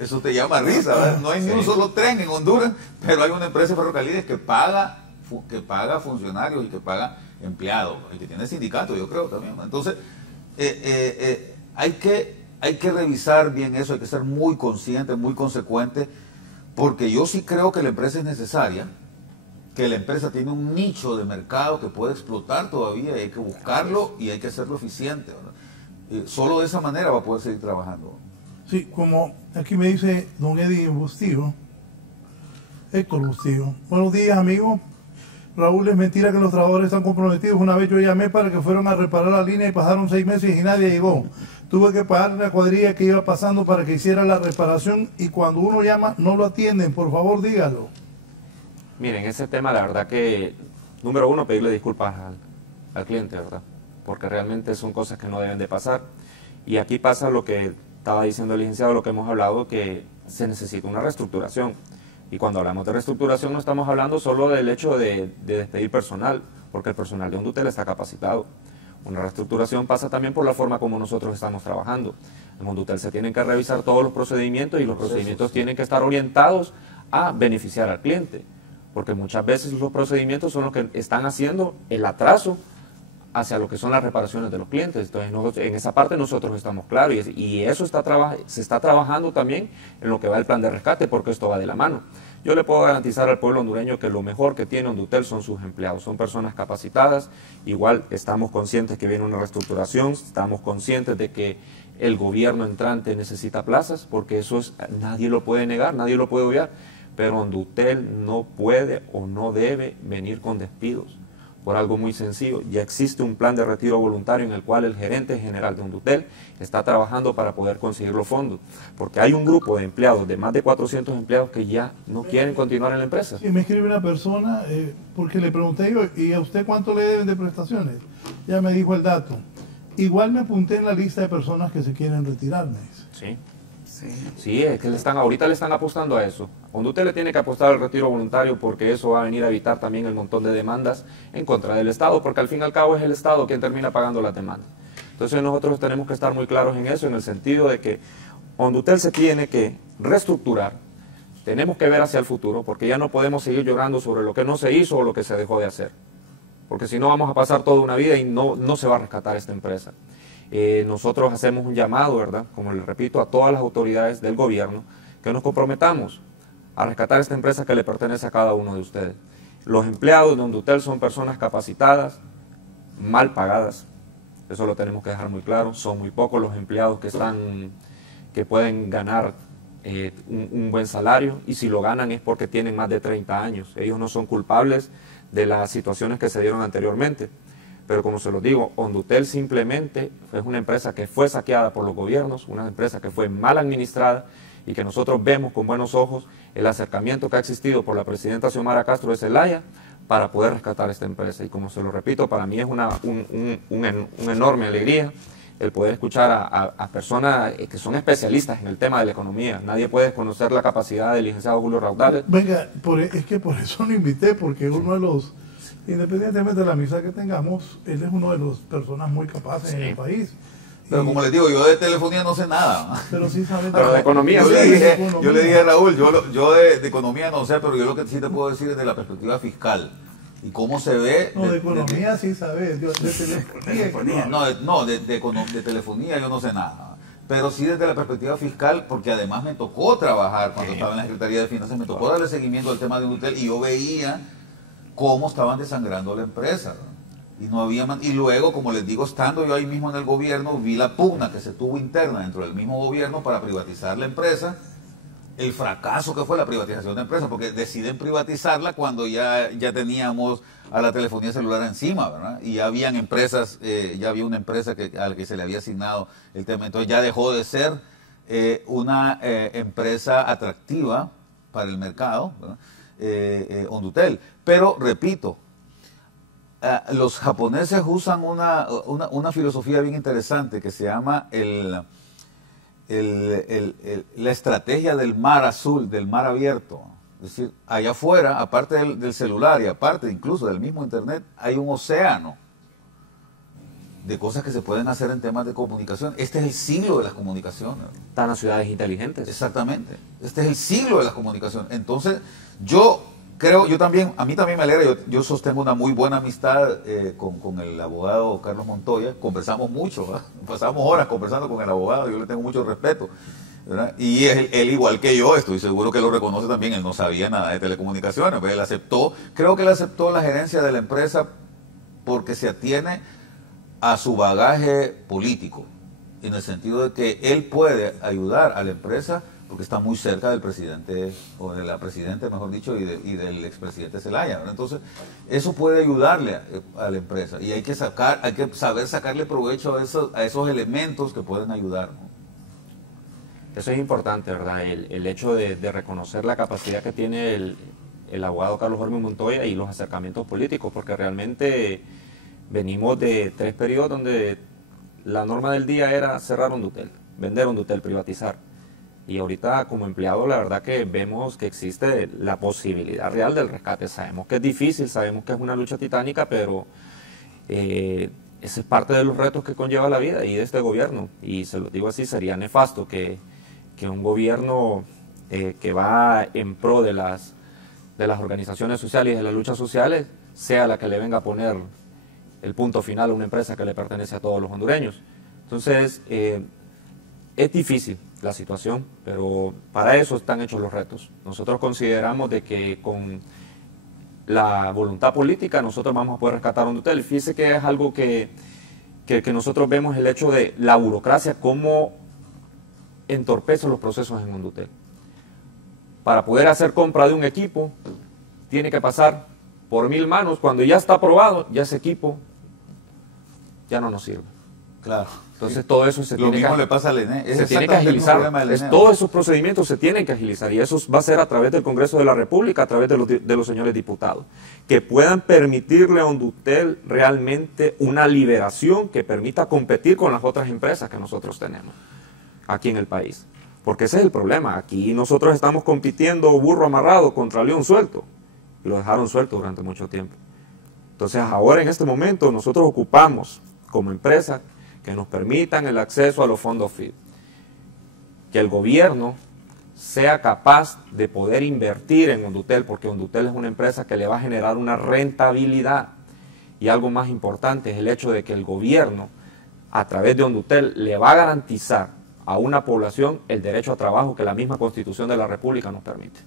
Eso te llama risa, ¿verdad? No hay ni un solo tren en Honduras, pero hay una empresa de ferrocarriles que paga funcionarios y que paga empleados, y que tiene sindicato, yo creo también, ¿no? Entonces, hay que revisar bien eso, hay que ser muy consciente, muy consecuente, porque yo sí creo que la empresa es necesaria, que la empresa tiene un nicho de mercado que puede explotar todavía, y hay que buscarlo y hay que hacerlo eficiente, ¿verdad? Solo de esa manera va a poder seguir trabajando. Sí, como aquí me dice don Eddie Bustillo, Héctor Bustillo. Buenos días, amigo. Raúl, es mentira que los trabajadores están comprometidos. Una vez yo llamé para que fueran a reparar la línea y pasaron 6 meses y nadie llegó. Tuve que pagar la cuadrilla que iba pasando para que hiciera la reparación y cuando uno llama no lo atienden. Por favor, dígalo. Miren, ese tema, la verdad que, número uno, pedirle disculpas al cliente, ¿verdad? Porque realmente son cosas que no deben de pasar. Y aquí pasa lo que estaba diciendo el licenciado, lo que hemos hablado, que se necesita una reestructuración. Y cuando hablamos de reestructuración no estamos hablando solo del hecho de despedir personal, porque el personal de Hondutel está capacitado. Una reestructuración pasa también por la forma como nosotros estamos trabajando. En Hondutel se tienen que revisar todos los procedimientos y los procedimientos tienen que estar orientados a beneficiar al cliente, porque muchas veces los procedimientos son los que están haciendo el atraso hacia lo que son las reparaciones de los clientes. Entonces, en esa parte nosotros estamos claros y eso se está trabajando también en lo que va el plan de rescate, porque esto va de la mano. Yo le puedo garantizar al pueblo hondureño que lo mejor que tiene Hondutel son sus empleados, son personas capacitadas. Igual estamos conscientes que viene una reestructuración, estamos conscientes de que el gobierno entrante necesita plazas, porque eso nadie lo puede negar, nadie lo puede obviar, pero Hondutel no puede o no debe venir con despidos. Por algo muy sencillo, ya existe un plan de retiro voluntario en el cual el gerente general de Hondutel está trabajando para poder conseguir los fondos, porque hay un grupo de empleados, de más de 400 empleados que ya no quieren continuar en la empresa. Y me escribe una persona, porque le pregunté yo, ¿y a usted cuánto le deben de prestaciones? Ya me dijo el dato. Igual me apunté en la lista de personas que se quieren retirar, me dice. Sí. Sí, es que ahorita le están apostando a eso. Hondutel le tiene que apostar al retiro voluntario porque eso va a venir a evitar también el montón de demandas en contra del Estado, porque al fin y al cabo es el Estado quien termina pagando las demandas. Entonces nosotros tenemos que estar muy claros en eso, en el sentido de que Hondutel se tiene que reestructurar, tenemos que ver hacia el futuro, porque ya no podemos seguir llorando sobre lo que no se hizo o lo que se dejó de hacer, porque si no vamos a pasar toda una vida y no se va a rescatar esta empresa. Nosotros hacemos un llamado, ¿verdad?, como les repito, a todas las autoridades del gobierno, que nos comprometamos a rescatar esta empresa que le pertenece a cada uno de ustedes. Los empleados de Hondutel son personas capacitadas, mal pagadas, eso lo tenemos que dejar muy claro. Son muy pocos los empleados que pueden ganar un buen salario, y si lo ganan es porque tienen más de 30 años. Ellos no son culpables de las situaciones que se dieron anteriormente. Pero como se los digo, Hondutel simplemente es una empresa que fue saqueada por los gobiernos, una empresa que fue mal administrada, y que nosotros vemos con buenos ojos el acercamiento que ha existido por la presidenta Xiomara Castro de Zelaya para poder rescatar esta empresa. Y como se lo repito, para mí es una enorme alegría el poder escuchar a personas que son especialistas en el tema de la economía. Nadie puede desconocer la capacidad del licenciado Julio Raudales. Venga, es que por eso lo invité, porque uno de los, independientemente de la amistad que tengamos, él es uno de los personas muy capaces en el país. Pero como les digo, yo de telefonía no sé nada. Pero sí saben. Pero de economía. Yo le dije a Raúl, yo de economía no sé, pero yo lo que sí te puedo decir es de la perspectiva fiscal. Y cómo se ve. No, de economía sí sabes. De telefonía. De telefonía yo no sé nada. Pero sí desde la perspectiva fiscal, porque además me tocó trabajar cuando estaba en la Secretaría de Finanzas, me tocó darle seguimiento al tema de Hondutel y yo veía cómo estaban desangrando la empresa, ¿no? Y no había y luego, como les digo, estando yo ahí mismo en el gobierno, vi la pugna que se tuvo interna dentro del mismo gobierno para privatizar la empresa, el fracaso que fue la privatización de empresas, porque deciden privatizarla cuando ya teníamos a la telefonía celular encima, ¿verdad? Y ya habían empresas, ya había una empresa a la que se le había asignado el tema, entonces ya dejó de ser una empresa atractiva para el mercado, ¿verdad? Hondutel. Pero, repito, los japoneses usan una filosofía bien interesante que se llama la estrategia del mar azul, del mar abierto. Es decir, allá afuera, aparte del celular y aparte incluso del mismo internet, hay un océano de cosas que se pueden hacer en temas de comunicación. Este es el siglo de las comunicaciones. Están las ciudades inteligentes. Exactamente. Este es el siglo de las comunicaciones. Entonces, a mí también me alegra, yo sostengo una muy buena amistad con el abogado Carlos Montoya, conversamos mucho, ¿verdad? Pasamos horas conversando con el abogado, yo le tengo mucho respeto, ¿verdad? Y él igual que yo, estoy seguro que lo reconoce también, él no sabía nada de telecomunicaciones, pero él aceptó, creo que él aceptó la gerencia de la empresa porque se atiene a su bagaje político, en el sentido de que él puede ayudar a la empresa porque está muy cerca del presidente, o de la presidenta, mejor dicho, y del expresidente Zelaya, ¿verdad? Entonces, eso puede ayudarle a la empresa, y hay que saber sacarle provecho a esos elementos que pueden ayudar, ¿no? Eso es importante, ¿verdad? El hecho de reconocer la capacidad que tiene el abogado Carlos Hormig Montoya y los acercamientos políticos, porque realmente venimos de 3 periodos donde la norma del día era cerrar Hondutel, vender Hondutel, privatizar. Y ahorita como empleado la verdad que vemos que existe la posibilidad real del rescate. Sabemos que es difícil, sabemos que es una lucha titánica, pero ese es parte de los retos que conlleva la vida y de este gobierno. Y se lo digo así, sería nefasto que un gobierno que va en pro de las organizaciones sociales y de las luchas sociales sea la que le venga a poner el punto final a una empresa que le pertenece a todos los hondureños. Entonces, es difícil la situación, pero para eso están hechos los retos. Nosotros consideramos de que con la voluntad política nosotros vamos a poder rescatar Hondutel. Fíjese que es algo que nosotros vemos el hecho de la burocracia, cómo entorpece los procesos en Hondutel. Para poder hacer compra de un equipo, tiene que pasar por 1000 manos. Cuando ya está aprobado, ya ese equipo ya no nos sirve. Claro. Entonces todo eso se tiene le pasa al ENE. Se tiene que agilizar. Todos esos procedimientos se tienen que agilizar, y eso va a ser a través del Congreso de la República, a través de los señores diputados, que puedan permitirle a Hondutel realmente una liberación que permita competir con las otras empresas que nosotros tenemos aquí en el país. Porque ese es el problema. Aquí nosotros estamos compitiendo burro amarrado contra león suelto, y lo dejaron suelto durante mucho tiempo. Entonces ahora en este momento nosotros ocupamos como empresa que nos permitan el acceso a los fondos FID, que el gobierno sea capaz de poder invertir en Hondutel, porque Hondutel es una empresa que le va a generar una rentabilidad, y algo más importante es el hecho de que el gobierno a través de Hondutel le va a garantizar a una población el derecho a trabajo que la misma Constitución de la República nos permite.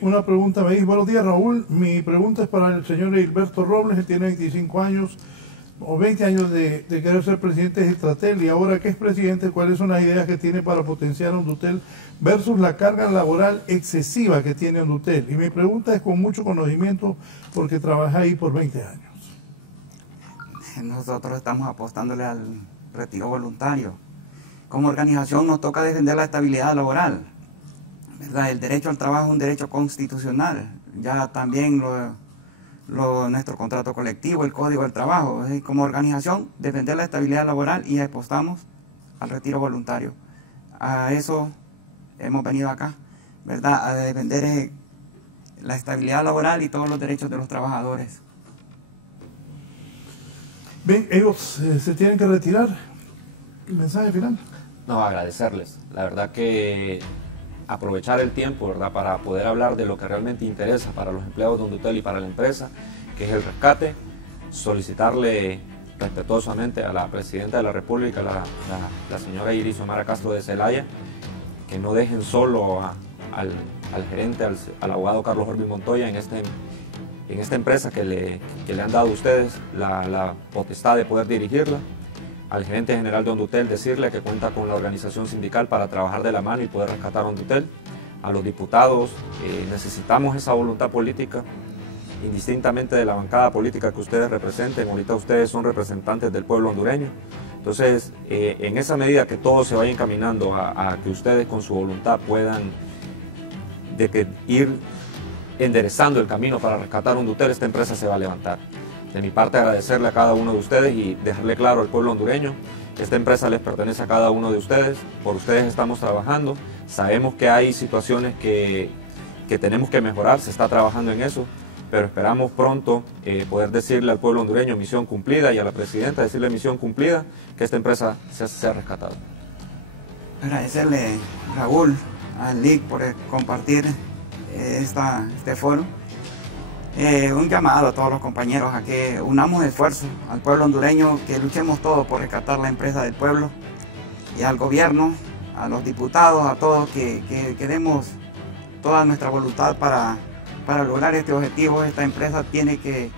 Una pregunta me dice: buenos días, Raúl, mi pregunta es para el señor Hilberto Robles. Él tiene 25 años o 20 años de querer ser presidente de Estratel, y ahora que es presidente, ¿cuáles son las ideas que tiene para potenciar Hondutel versus la carga laboral excesiva que tiene Hondutel? Y mi pregunta es con mucho conocimiento, porque trabajé ahí por 20 años. Nosotros estamos apostándole al retiro voluntario. Como organización nos toca defender la estabilidad laboral, ¿verdad? El derecho al trabajo es un derecho constitucional. Ya también nuestro contrato colectivo, el Código del Trabajo. Como organización, defender la estabilidad laboral, y apostamos al retiro voluntario. A eso hemos venido acá, ¿verdad? A defender la estabilidad laboral y todos los derechos de los trabajadores. Bien, ellos se tienen que retirar. ¿Mensaje final? No, agradecerles. La verdad que aprovechar el tiempo, ¿verdad?, para poder hablar de lo que realmente interesa para los empleados de Hondutel y para la empresa, que es el rescate. Solicitarle respetuosamente a la Presidenta de la República, la señora Iris Omara Castro de Zelaya, que no dejen solo al gerente, al abogado Carlos Hormig Montoya en esta empresa que le han dado a ustedes la potestad de poder dirigirla. Al gerente general de Hondutel decirle que cuenta con la organización sindical para trabajar de la mano y poder rescatar Hondutel. A los diputados, necesitamos esa voluntad política, indistintamente de la bancada política que ustedes representen. Ahorita ustedes son representantes del pueblo hondureño. Entonces, en esa medida que todo se vaya encaminando a que ustedes con su voluntad puedan ir enderezando el camino para rescatar Hondutel, esta empresa se va a levantar. De mi parte, agradecerle a cada uno de ustedes y dejarle claro al pueblo hondureño: esta empresa les pertenece a cada uno de ustedes, por ustedes estamos trabajando. Sabemos que hay situaciones que tenemos que mejorar, se está trabajando en eso, pero esperamos pronto poder decirle al pueblo hondureño misión cumplida, y a la Presidenta decirle misión cumplida, que esta empresa sea rescatada. Agradecerle, Raúl, al LIC por compartir este foro. Un llamado a todos los compañeros a que unamos esfuerzos al pueblo hondureño, que luchemos todos por rescatar la empresa del pueblo, y al gobierno, a los diputados, a todos, que demos toda nuestra voluntad para lograr este objetivo. Esta empresa tiene que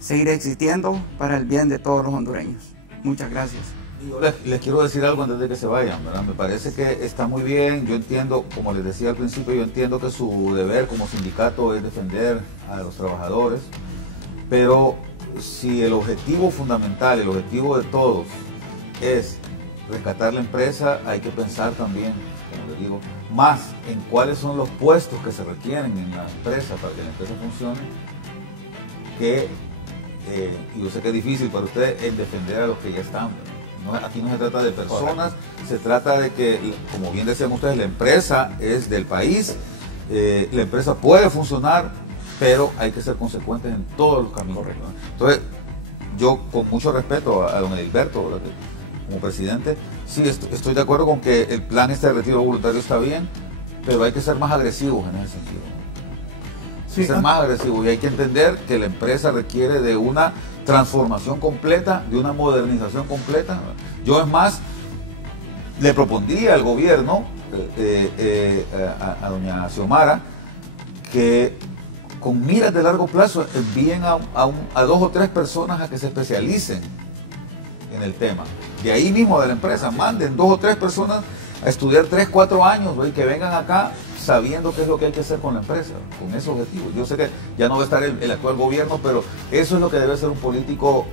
seguir existiendo para el bien de todos los hondureños. Muchas gracias. Yo les quiero decir algo antes de que se vayan, ¿verdad? Me parece que está muy bien, yo entiendo, como les decía al principio, yo entiendo que su deber como sindicato es defender a los trabajadores, pero si el objetivo fundamental, el objetivo de todos es rescatar la empresa, hay que pensar también, como les digo, más en cuáles son los puestos que se requieren en la empresa para que la empresa funcione, que, y yo sé que es difícil para ustedes, en defender a los que ya están. Aquí no se trata de personas, se trata de que, como bien decían ustedes, la empresa es del país, la empresa puede funcionar, pero hay que ser consecuentes en todos los caminos, ¿no? Entonces, yo con mucho respeto a don Edilberto, ¿verdad?, como presidente, sí estoy de acuerdo con que el plan de retiro voluntario está bien, pero hay que ser más agresivos en ese sentido, ¿no? Sí, ser más agresivos, y hay que entender que la empresa requiere de una transformación completa, de una modernización completa. Yo, es más, le propondría al gobierno, a doña Xiomara, que con miras de largo plazo envíen a 2 o 3 personas a que se especialicen en el tema. De ahí mismo de la empresa, manden 2 o 3 personas a estudiar 3, 4 años, ¿no?, y que vengan acá sabiendo qué es lo que hay que hacer con la empresa, con ese objetivo. Yo sé que ya no va a estar el actual gobierno, pero eso es lo que debe ser un político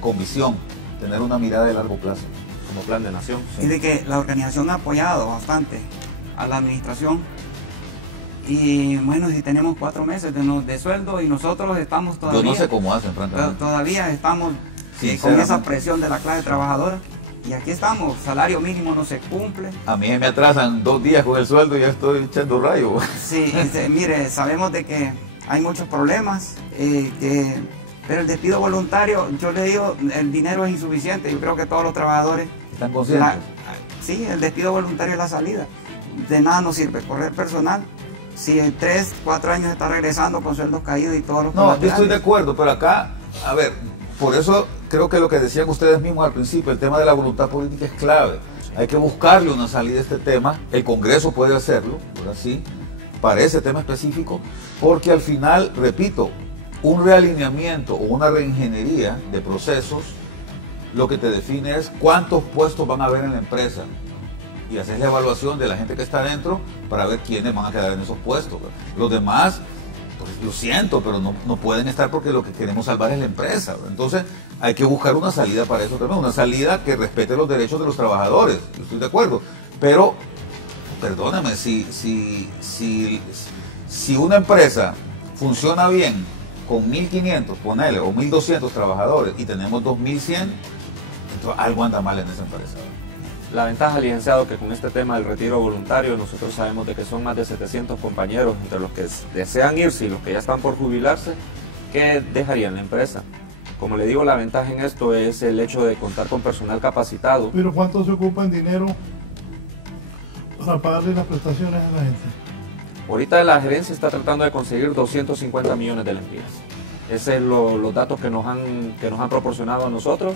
con visión, tener una mirada de largo plazo. Como plan de nación. Sí. Y de que la organización ha apoyado bastante a la administración. Y bueno, si tenemos 4 meses de sueldo y nosotros estamos todavía... Yo no sé cómo hacen, francamente. Todavía estamos con esa presión de la clase trabajadora. Y aquí estamos, salario mínimo no se cumple. A mí me atrasan 2 días con el sueldo y ya estoy echando rayo. Sí, mire, sabemos de que hay muchos problemas, pero el despido voluntario, yo le digo, el dinero es insuficiente. Yo creo que todos los trabajadores... ¿Están conscientes? Sí, el despido voluntario es la salida. De nada nos sirve correr personal si en 3, 4 años está regresando con sueldos caídos y todos los... No, yo estoy de acuerdo, pero acá, a ver, por eso creo que lo que decían ustedes mismos al principio, el tema de la voluntad política es clave. Hay que buscarle una salida a este tema. El Congreso puede hacerlo, ahora sí, para ese tema específico, porque al final, repito, un realineamiento o una reingeniería de procesos, lo que te define es cuántos puestos van a haber en la empresa y hacer la evaluación de la gente que está adentro para ver quiénes van a quedar en esos puestos. Los demás, pues, lo siento, pero no pueden estar porque lo que queremos salvar es la empresa. Entonces hay que buscar una salida para eso también, una salida que respete los derechos de los trabajadores. Yo estoy de acuerdo, pero perdóname, si una empresa funciona bien con 1.500, ponele, o 1.200 trabajadores y tenemos 2.100, entonces algo anda mal en esa empresa. La ventaja, licenciado, que con este tema del retiro voluntario, nosotros sabemos de que son más de 700 compañeros, entre los que desean irse y los que ya están por jubilarse, que dejarían la empresa. Como le digo, la ventaja en esto es el hecho de contar con personal capacitado. ¿Pero cuánto se ocupa en dinero para pagarle las prestaciones a la gente? Ahorita la gerencia está tratando de conseguir 250 millones de lempiras. Esos son los datos que nos han proporcionado a nosotros.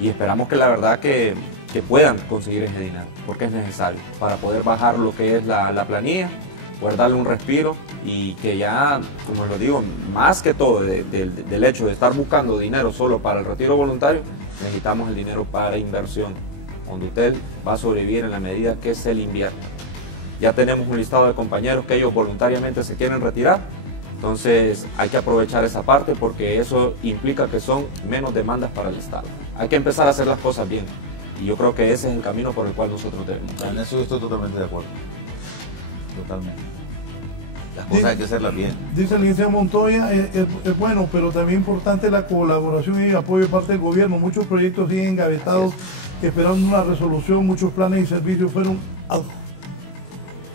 Y esperamos que la verdad que puedan conseguir ese dinero, porque es necesario para poder bajar lo que es la planilla, poder darle un respiro y que ya, como lo digo, más que todo del hecho de estar buscando dinero solo para el retiro voluntario, necesitamos el dinero para inversión, donde usted va a sobrevivir en la medida que se le invierta. Ya tenemos un listado de compañeros que ellos voluntariamente se quieren retirar, entonces hay que aprovechar esa parte porque eso implica que son menos demandas para el Estado. Hay que empezar a hacer las cosas bien y yo creo que ese es el camino por el cual nosotros debemos ir. En eso yo estoy totalmente de acuerdo. Totalmente. Las cosas hay que hacerlas bien. Dice el licenciado Montoya, es bueno, pero también importante la colaboración y el apoyo de parte del gobierno. Muchos proyectos siguen engavetados esperando una resolución, muchos planes y servicios fueron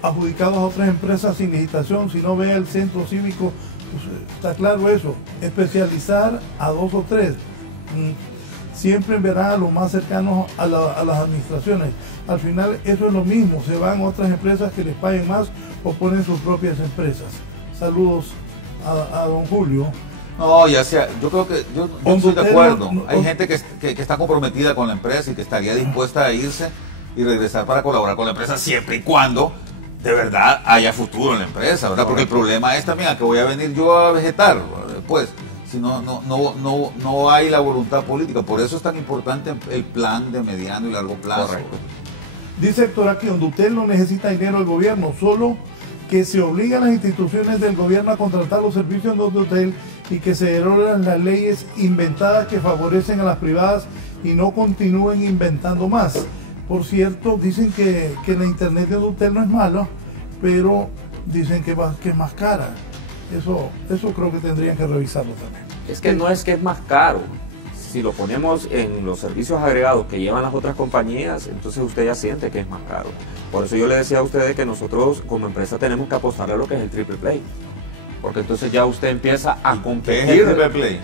adjudicados a otras empresas sin licitación. Si no ve el centro cívico, pues, está claro eso, especializar a 2 o 3. Siempre verá a los más cercanos a las administraciones. Al final eso es lo mismo, se van a otras empresas que les paguen más o ponen sus propias empresas. Saludos a don Julio. No, ya sea, yo creo que yo estoy de acuerdo. Hay gente que está comprometida con la empresa y que estaría dispuesta a irse y regresar para colaborar con la empresa siempre y cuando de verdad haya futuro en la empresa, ¿verdad? Porque el problema es también a que voy a venir yo a vegetar, pues Si no hay la voluntad política. Por eso es tan importante el plan de mediano y largo plazo. Correcto. Dice Héctor aquí, Hondutel no necesita dinero del gobierno, solo que se obligan las instituciones del gobierno a contratar los servicios de Hondutel y que se derogan las leyes inventadas que favorecen a las privadas y no continúen inventando más. Por cierto, dicen que la internet de Hondutel no es mala, pero dicen que es más cara. Eso creo que tendrían que revisarlo también. Es que no es que es más caro. Si lo ponemos en los servicios agregados que llevan las otras compañías, entonces usted ya siente que es más caro. Por eso yo le decía a ustedes que nosotros como empresa tenemos que apostarle a lo que es el triple play. Porque entonces ya usted empieza a competir. ¿Qué es el triple play?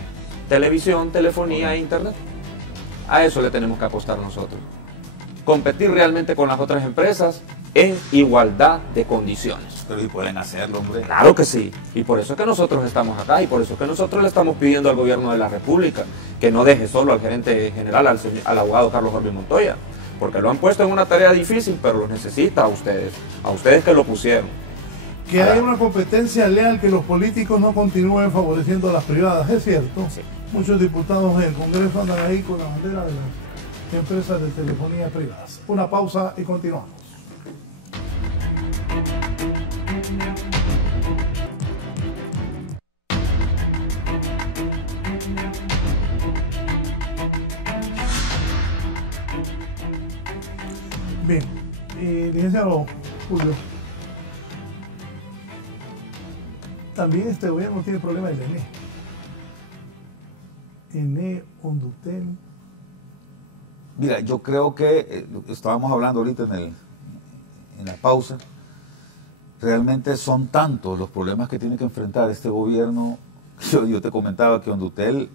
Televisión, telefonía e internet. A eso le tenemos que apostar nosotros. Competir realmente con las otras empresas en igualdad de condiciones. Pero ¿y pueden hacerlo, hombre? Claro que sí, y por eso es que nosotros estamos acá, y por eso es que nosotros le estamos pidiendo al gobierno de la República que no deje solo al gerente general, al abogado Carlos Jorge Montoya, porque lo han puesto en una tarea difícil, pero lo necesita a ustedes que lo pusieron. Que haya una competencia leal, que los políticos no continúen favoreciendo a las privadas, es cierto. Sí. Muchos diputados del Congreso andan ahí con la bandera de las empresas de telefonía privadas. Una pausa y continuamos. Bien, licenciado Julio, también este gobierno tiene problemas de ENE, Hondutel. Mira, yo creo que estábamos hablando ahorita en la pausa, realmente son tantos los problemas que tiene que enfrentar este gobierno. Yo te comentaba que Hondutel,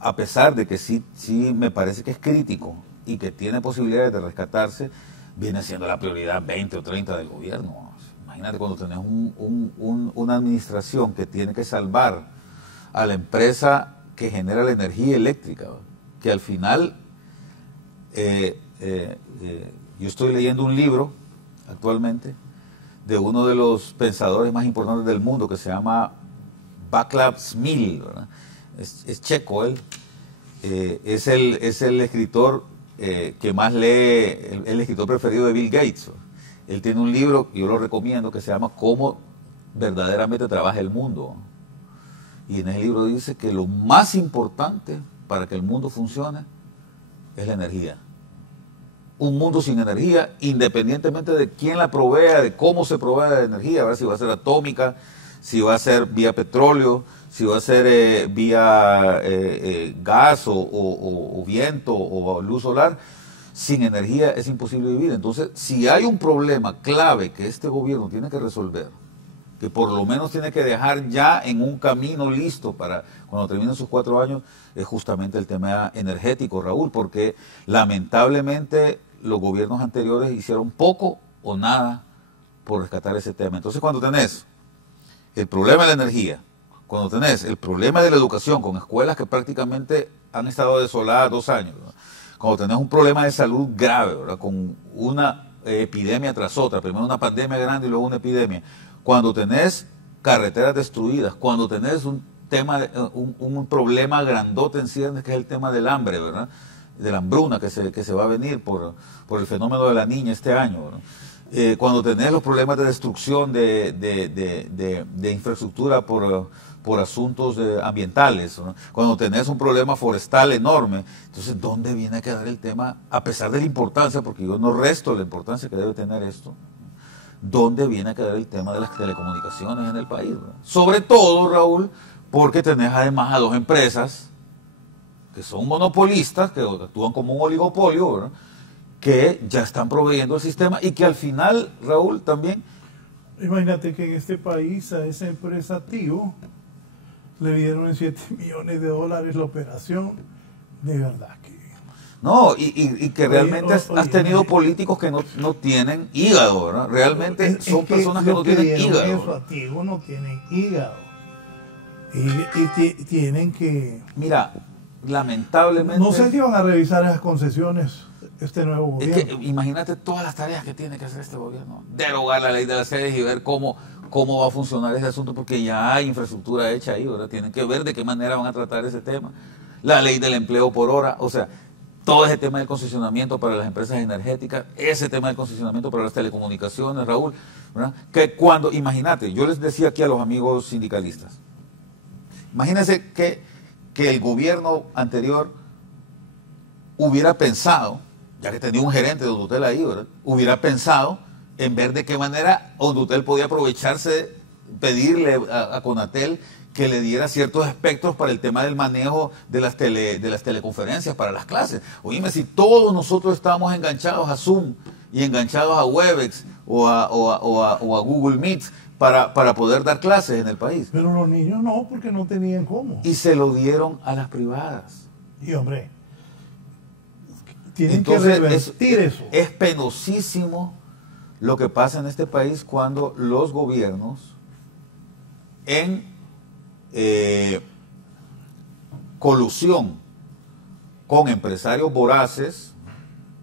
a pesar de que sí me parece que es crítico y que tiene posibilidades de rescatarse, viene siendo la prioridad 20 o 30 del gobierno. Imagínate cuando tenés una administración que tiene que salvar a la empresa que genera la energía eléctrica, que al final, yo estoy leyendo un libro actualmente de uno de los pensadores más importantes del mundo que se llama Václav Smil, ¿verdad? Es checo él, es el escritor que más lee, el escritor preferido de Bill Gates. Él tiene un libro, yo lo recomiendo, que se llama Cómo verdaderamente trabaja el mundo. Y en ese libro dice que lo más importante para que el mundo funcione es la energía. Un mundo sin energía, independientemente de quién la provea, de cómo se provea la energía, a ver si va a ser atómica, si va a ser vía petróleo, si va a ser vía gas o viento o luz solar, sin energía es imposible vivir. Entonces, si hay un problema clave que este gobierno tiene que resolver, que por lo menos tiene que dejar ya en un camino listo para cuando terminen sus 4 años, es justamente el tema energético, Raúl, porque lamentablemente los gobiernos anteriores hicieron poco o nada por rescatar ese tema. Entonces, cuando tenés el problema de la energía, cuando tenés el problema de la educación con escuelas que prácticamente han estado desoladas 2 años, ¿verdad? Cuando tenés un problema de salud grave, ¿verdad? Con una epidemia tras otra, primero una pandemia grande y luego una epidemia, cuando tenés carreteras destruidas, cuando tenés un problema grandote en ciernes, que es el tema del hambre, ¿verdad? De la hambruna que se va a venir por el fenómeno de la niña este año, ¿verdad? Cuando tenés los problemas de destrucción de infraestructura por asuntos ambientales, ¿no? Cuando tenés un problema forestal enorme, entonces ¿dónde viene a quedar el tema? A pesar de la importancia, porque yo no resto la importancia que debe tener esto, ¿dónde viene a quedar el tema de las telecomunicaciones en el país, ¿verdad? Sobre todo, Raúl, porque tenés además a 2 empresas que son monopolistas, que actúan como un oligopolio, ¿verdad? Que ya están proveyendo el sistema y que al final, Raúl, también... Imagínate que en este país a esa empresa Tigo le dieron en $7 millones la operación, de verdad que... No, y que realmente has tenido políticos que no tienen hígado, ¿verdad? Realmente son personas que no tienen hígado. Eso, a Tigo no tienen hígado. Y tienen que... Mira, lamentablemente... No sé si van a revisar esas concesiones este nuevo gobierno. Es que imagínate todas las tareas que tiene que hacer este gobierno. Derogar la ley de las sedes y ver cómo cómo va a funcionar ese asunto, porque ya hay infraestructura hecha ahí, ¿verdad? Tienen que ver de qué manera van a tratar ese tema. La ley del empleo por hora, o sea, todo ese tema del concesionamiento para las empresas energéticas, ese tema del concesionamiento para las telecomunicaciones, Raúl, ¿verdad? Que cuando, imagínate, yo les decía aquí a los amigos sindicalistas, imagínense que el gobierno anterior hubiera pensado, ya que tenía un gerente de Ondutel ahí, ¿verdad? Hubiera pensado en ver de qué manera Ondutel podía aprovecharse, pedirle a Conatel que le diera ciertos espectros para el tema del manejo de las teleconferencias para las clases. Oíme, si todos nosotros estábamos enganchados a Zoom y enganchados a Webex o a Google Meet para poder dar clases en el país. Pero los niños no, porque no tenían cómo. Y se lo dieron a las privadas. Y hombre, tienen Entonces, que revertir eso. Es penosísimo lo que pasa en este país cuando los gobiernos en colusión con empresarios voraces,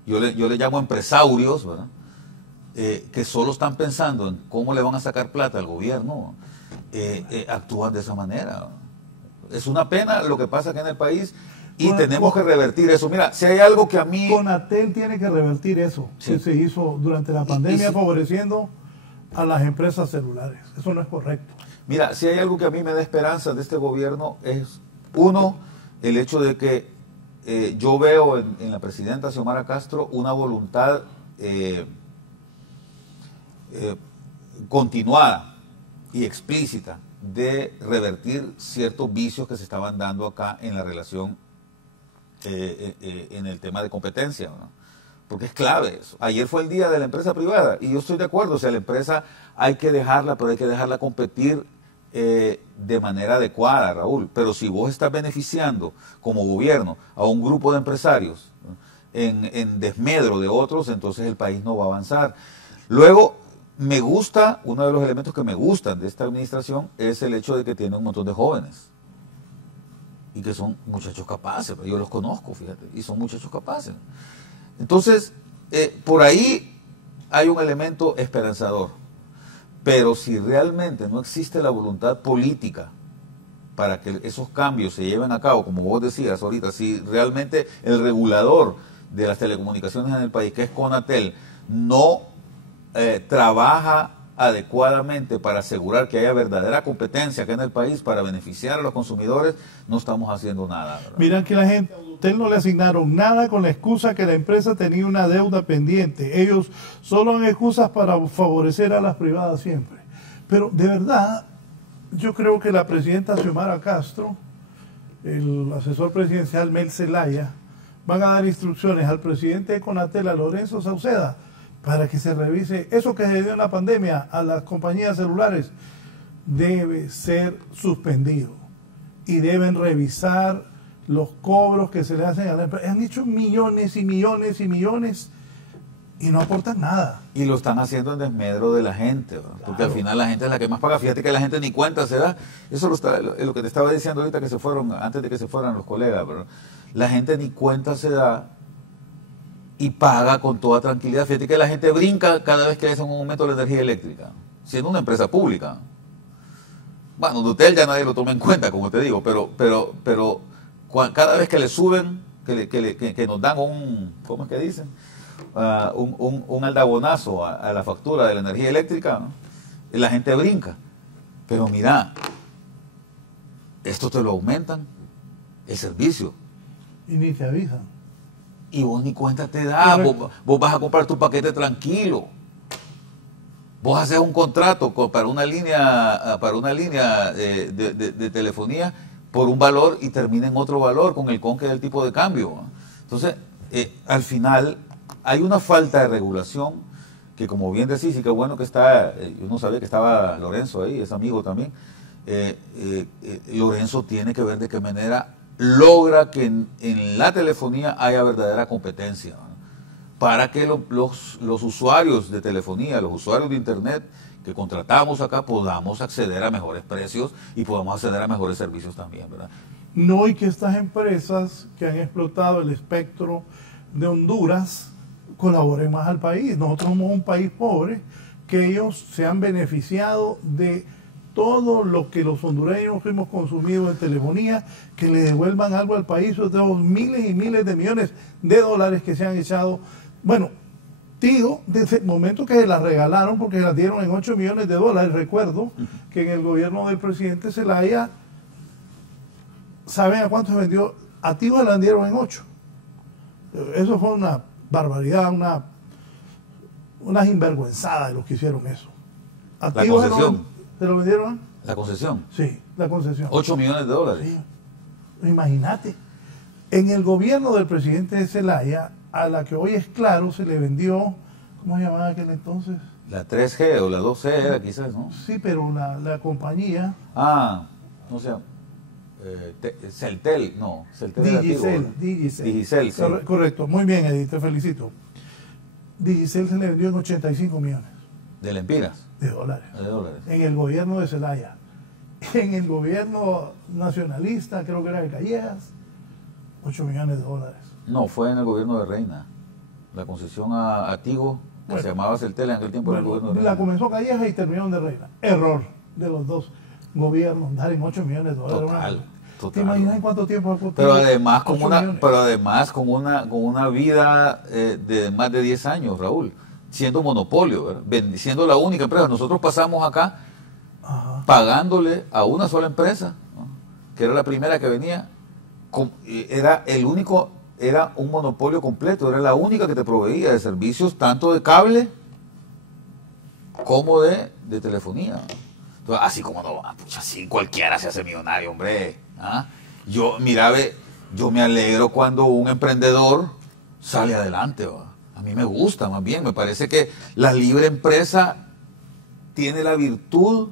yo le llamo empresarios, ¿verdad? Que solo están pensando en cómo le van a sacar plata al gobierno, actúan de esa manera. Es una pena lo que pasa aquí en el país y tenemos que revertir eso. Mira, si hay algo que a mí... Conatel tiene que revertir eso, sí, que se hizo durante la pandemia favoreciendo a las empresas celulares. Eso no es correcto. Mira, si hay algo que a mí me da esperanza de este gobierno es, uno, el hecho de que yo veo en la presidenta Xiomara Castro una voluntad continuada y explícita de revertir ciertos vicios que se estaban dando acá en la relación, en el tema de competencia, ¿no? Porque es clave eso. Ayer fue el día de la empresa privada y yo estoy de acuerdo, o sea, la empresa hay que dejarla, pero hay que dejarla competir de manera adecuada, Raúl. Pero si vos estás beneficiando como gobierno a un grupo de empresarios, ¿no?, en desmedro de otros, entonces el país no va a avanzar. Luego, me gusta, uno de los elementos que me gustan de esta administración es el hecho de que tiene un montón de jóvenes y que son muchachos capaces. Yo los conozco, fíjate, y son muchachos capaces. Entonces, por ahí hay un elemento esperanzador. Pero si realmente no existe la voluntad política para que esos cambios se lleven a cabo, como vos decías ahorita, si realmente el regulador de las telecomunicaciones en el país, que es Conatel, no trabaja adecuadamente para asegurar que haya verdadera competencia acá en el país para beneficiar a los consumidores, no estamos haciendo nada, ¿verdad? Miran que la gente, a usted no le asignaron nada con la excusa que la empresa tenía una deuda pendiente. Ellos solo han excusas para favorecer a las privadas siempre. Pero de verdad, yo creo que la presidenta Xiomara Castro, el asesor presidencial Mel Zelaya, van a dar instrucciones al presidente de Conatel, a Lorenzo Sauceda, para que se revise eso que se dio en la pandemia a las compañías celulares. Debe ser suspendido y deben revisar los cobros que se le hacen a la empresa. Han hecho millones y millones y millones y no aportan nada. Y lo están haciendo en desmedro de la gente, ¿verdad? Porque al final la gente es la que más paga. Fíjate que la gente ni cuenta se da. Eso lo que te estaba diciendo ahorita que se fueron, antes de que se fueran los colegas, ¿verdad? La gente ni cuenta se da y paga con toda tranquilidad. Fíjate que la gente brinca cada vez que hay un aumento de la energía eléctrica, siendo una empresa pública. Bueno, Ondutel ya nadie lo toma en cuenta, como te digo, pero cada vez que le suben, que nos dan un, ¿cómo es que dicen? Un aldabonazo a la factura de la energía eléctrica, ¿no?, la gente brinca. Pero mira, esto te lo aumentan, el servicio. Y ni te avisan. Y vos ni cuenta te das, vos vas a comprar tu paquete tranquilo. Vos haces un contrato para una línea de telefonía por un valor y termina en otro valor con el conque del tipo de cambio. Entonces, al final hay una falta de regulación que, como bien decís, y qué bueno que está, yo no sabía que estaba Lorenzo ahí, es amigo también. Lorenzo tiene que ver de qué manera logra que en la telefonía haya verdadera competencia, ¿no?, para que los usuarios de telefonía, los usuarios de internet que contratamos acá podamos acceder a mejores precios y podamos acceder a mejores servicios también, ¿verdad? No, y que estas empresas que han explotado el espectro de Honduras colaboren más al país. Nosotros somos un país pobre que ellos se han beneficiado de todo lo que los hondureños hemos consumido en telefonía, que le devuelvan algo al país, de los miles y miles de millones de dólares que se han echado. Bueno, digo, desde el momento que se las regalaron, porque se las dieron en 8 millones de dólares, recuerdo que en el gobierno del presidente Zelaya, ¿saben a cuánto se vendió? A Tigo se las dieron en 8. Eso fue una barbaridad, una sinvergüenzada de los que hicieron eso. A La Tigo concesión. ¿se lo vendieron? La concesión. Sí, la concesión. 8 millones de dólares. Sí. Imagínate. En el gobierno del presidente de Zelaya, a la que hoy es Claro, se le vendió, ¿cómo se llamaba aquel entonces? La 3G o la 2C era quizás, ¿no? Sí, pero la compañía... No sé. Celtel, no. Celtel era Digicel, antiguo, ¿no? Digicel. Digicel, sí. Correcto, muy bien, Edith, te felicito. Digicel se le vendió en 85 millones De lempiras. de dólares. De dólares. En el gobierno de Zelaya. En el gobierno nacionalista, creo que era de Callejas, 8 millones de dólares. No, fue en el gobierno de Reina. La concesión a Tigo, que Bueno. se llamaba Celtel en aquel tiempo, era el gobierno de Reina. La comenzó Callejas y terminó de Reina. Error de los dos gobiernos, dar en 8 millones de dólares. Total. ¿Te imaginas en cuánto tiempo ha costado? Pero además con 8 una, millones? pero además con una vida de más de 10 años, Raúl, siendo monopolio, ¿verdad? Siendo la única empresa. Nosotros pasamos acá pagándole a una sola empresa, ¿no? Que era la primera que venía, era el único, era un monopolio completo, era la única que te proveía de servicios tanto de cable como de telefonía. Entonces, así como no, pucha, así cualquiera se hace millonario, hombre. ¿Ah? Yo me alegro cuando un emprendedor sale adelante. ¿Va? A mí me gusta, más bien, me parece que la libre empresa tiene la virtud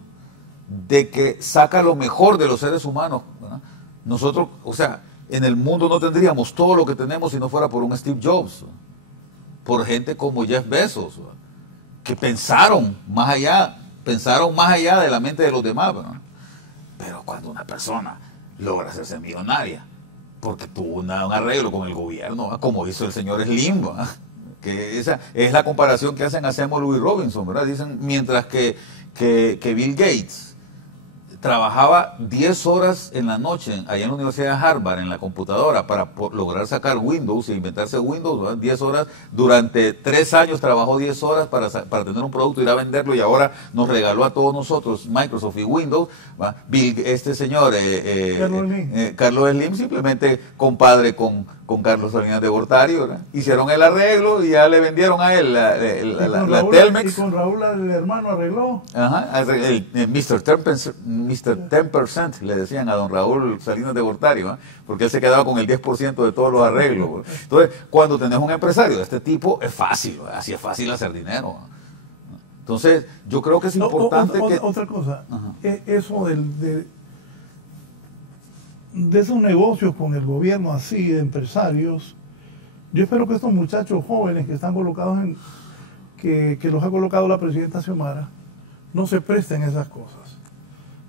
de que saca lo mejor de los seres humanos. ¿Verdad? Nosotros, o sea, en el mundo no tendríamos todo lo que tenemos si no fuera por un Steve Jobs, ¿verdad? Por gente como Jeff Bezos, ¿verdad? Que pensaron más allá de la mente de los demás, ¿verdad? Pero cuando una persona logra hacerse millonaria, porque tuvo un arreglo con el gobierno, ¿verdad? Como hizo el señor Slim, ¿verdad? Que esa es la comparación que hacen a Samuel L. Robinson, ¿verdad? Dicen, mientras que Bill Gates trabajaba 10 horas en la noche allá en la Universidad de Harvard en la computadora para lograr sacar Windows e inventarse Windows, ¿verdad? 10 horas, durante 3 años trabajó 10 horas para tener un producto, ir a venderlo, y ahora nos regaló a todos nosotros Microsoft y Windows, ¿verdad? Este señor Carlos Slim, simplemente compadre con Carlos Salinas de Gortari, ¿verdad? Hicieron el arreglo y ya le vendieron a él la Telmex. Y con Raúl, el hermano, arregló. Ajá, el Mr. 10% le decían a don Raúl Salinas de Gortari, ¿no? Porque él se quedaba con el 10% de todos los arreglos, ¿no? Entonces, cuando tenés un empresario de este tipo, es fácil, ¿no? Así es fácil hacer dinero, ¿no? Entonces, yo creo que es importante que... Otra cosa, eso de esos negocios con el gobierno así, de empresarios, yo espero que estos muchachos jóvenes que están colocados que los ha colocado la presidenta Xiomara, no se presten a esas cosas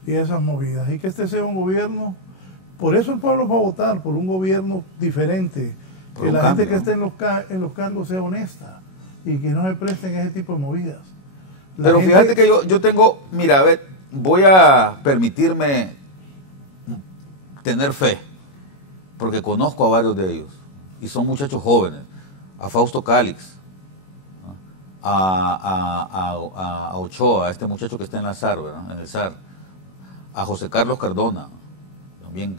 y a esas movidas, y que este sea un gobierno, por eso el pueblo va a votar por un gobierno diferente, que la gente que esté en los cargos sea honesta y que no se presten a ese tipo de movidas. Pero fíjate que yo tengo, mira, a ver, voy a permitirme tener fe, porque conozco a varios de ellos, y son muchachos jóvenes, a Fausto Cálix, ¿no? a Ochoa, a este muchacho que está en la SAR, ¿verdad? En el SAR, a José Carlos Cardona, también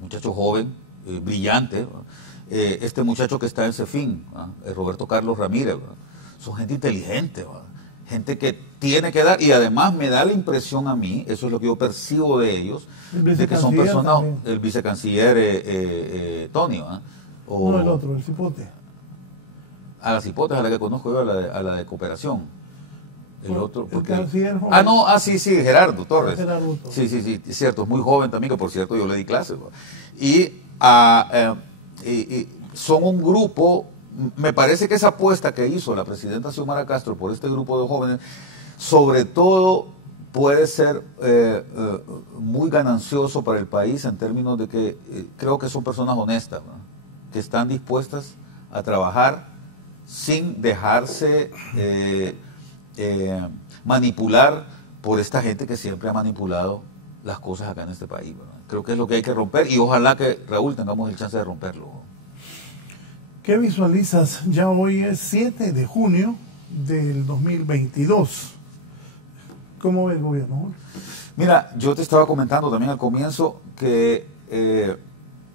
muchacho joven, brillante, ¿verdad? Este muchacho que está en CEFIN, Roberto Carlos Ramírez, ¿verdad? Son gente inteligente, ¿verdad? Gente que tiene que dar, y además me da la impresión a mí, eso es lo que yo percibo de ellos, de que son personas, también. El vicecanciller Tony, ¿eh? No, el otro, el Cipote. A la Cipote es a la que conozco yo, a la de cooperación. El otro, porque... el canciller joven. Sí, Gerardo Torres. Gerardo. Sí, es cierto, es muy joven también, que por cierto yo le di clases. Y son un grupo. Me parece que esa apuesta que hizo la presidenta Xiomara Castro por este grupo de jóvenes, sobre todo puede ser muy ganancioso para el país en términos de que creo que son personas honestas, ¿no? Que están dispuestas a trabajar sin dejarse manipular por esta gente que siempre ha manipulado las cosas acá en este país, ¿verdad? Creo que es lo que hay que romper y ojalá que, Raúl, tengamos el chance de romperlo. ¿Qué visualizas? Ya hoy es 7 de junio del 2022. ¿Cómo ve el gobierno? Mira, yo te estaba comentando también al comienzo que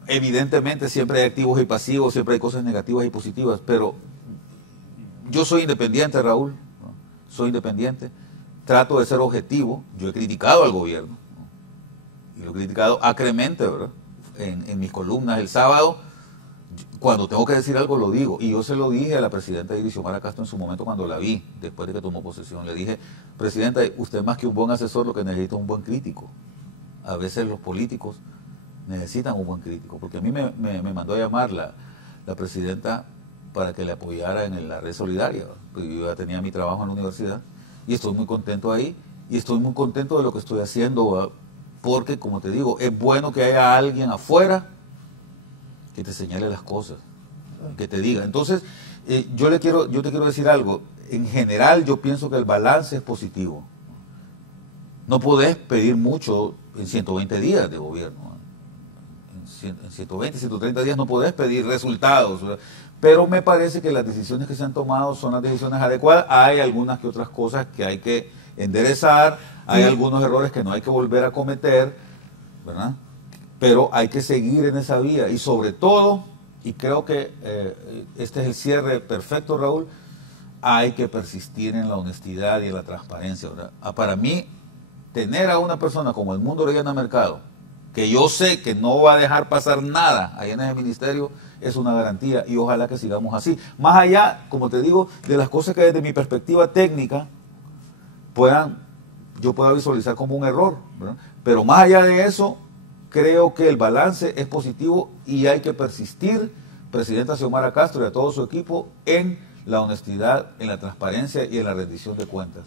evidentemente siempre hay activos y pasivos, siempre hay cosas negativas y positivas, pero yo soy independiente, Raúl, ¿no? Soy independiente, trato de ser objetivo. Yo he criticado al gobierno, ¿no? Y lo he criticado acremente, ¿verdad? En mis columnas el sábado, cuando tengo que decir algo lo digo, y yo se lo dije a la presidenta Xiomara Castro en su momento cuando la vi, después de que tomó posesión. Le dije, presidenta, usted más que un buen asesor lo que necesita es un buen crítico. A veces los políticos necesitan un buen crítico, porque a mí me mandó a llamar la presidenta para que le apoyara en la red solidaria, porque yo ya tenía mi trabajo en la universidad, y estoy muy contento ahí, y estoy muy contento de lo que estoy haciendo, porque, como te digo, es bueno que haya alguien afuera que te señale las cosas, que te diga. Entonces, yo te quiero decir algo. En general, yo pienso que el balance es positivo. No podés pedir mucho en 120 días de gobierno. En 120, 130 días no podés pedir resultados. Pero me parece que las decisiones que se han tomado son las decisiones adecuadas. Hay algunas que otras cosas que hay que enderezar, hay algunos errores que no hay que volver a cometer, ¿verdad? Pero hay que seguir en esa vía y sobre todo, y creo que este es el cierre perfecto, Raúl, hay que persistir en la honestidad y en la transparencia, ¿verdad? Para mí, tener a una persona como el Mundo Orellana Mercado, que yo sé que no va a dejar pasar nada ahí en ese ministerio, es una garantía y ojalá que sigamos así. Más allá, como te digo, de las cosas que desde mi perspectiva técnica yo pueda visualizar como un error, ¿verdad? Pero más allá de eso, creo que el balance es positivo y hay que persistir, presidenta Xiomara Castro y a todo su equipo, en la honestidad, en la transparencia y en la rendición de cuentas.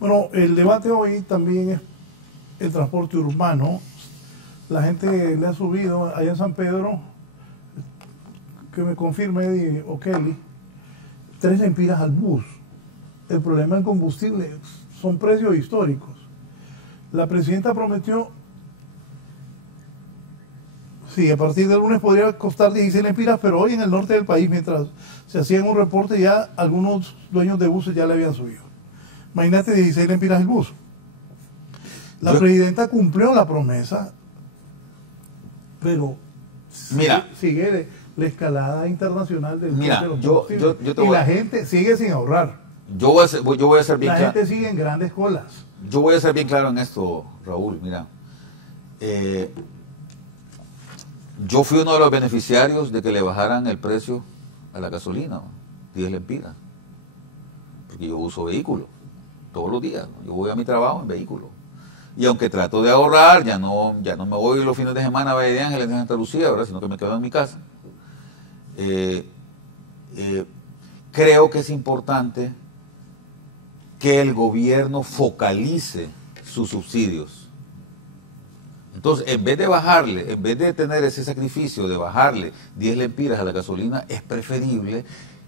Bueno, el debate hoy también es el transporte urbano. La gente le ha subido allá en San Pedro, que me confirme Eddie o Kelly, 3 lempiras al bus. El problema del combustible son precios históricos. La presidenta prometió, sí, a partir del lunes podría costar 16 lempiras, pero hoy en el norte del país, mientras se hacían un reporte, ya algunos dueños de buses ya le habían subido. Imagínate 16 lempiras el bus. La presidenta cumplió la promesa, pero sigue la escalada internacional del precio de los combustibles. Y la gente sigue sin ahorrar. Yo voy a ser bien claro. La gente sigue en grandes colas. Yo voy a ser bien claro en esto, Raúl. Mira, yo fui uno de los beneficiarios de que le bajaran el precio a la gasolina, 10 lempiras, porque yo uso vehículo todos los días, ¿no? Yo voy a mi trabajo en vehículo. Y aunque trato de ahorrar, ya no me voy los fines de semana a Valle de Ángeles, en Santa Lucía, ¿verdad? Sino que me quedo en mi casa. Creo que es importante que el gobierno focalice sus subsidios. Entonces, en vez de bajarle, en vez de tener ese sacrificio de bajarle 10 lempiras a la gasolina, es preferible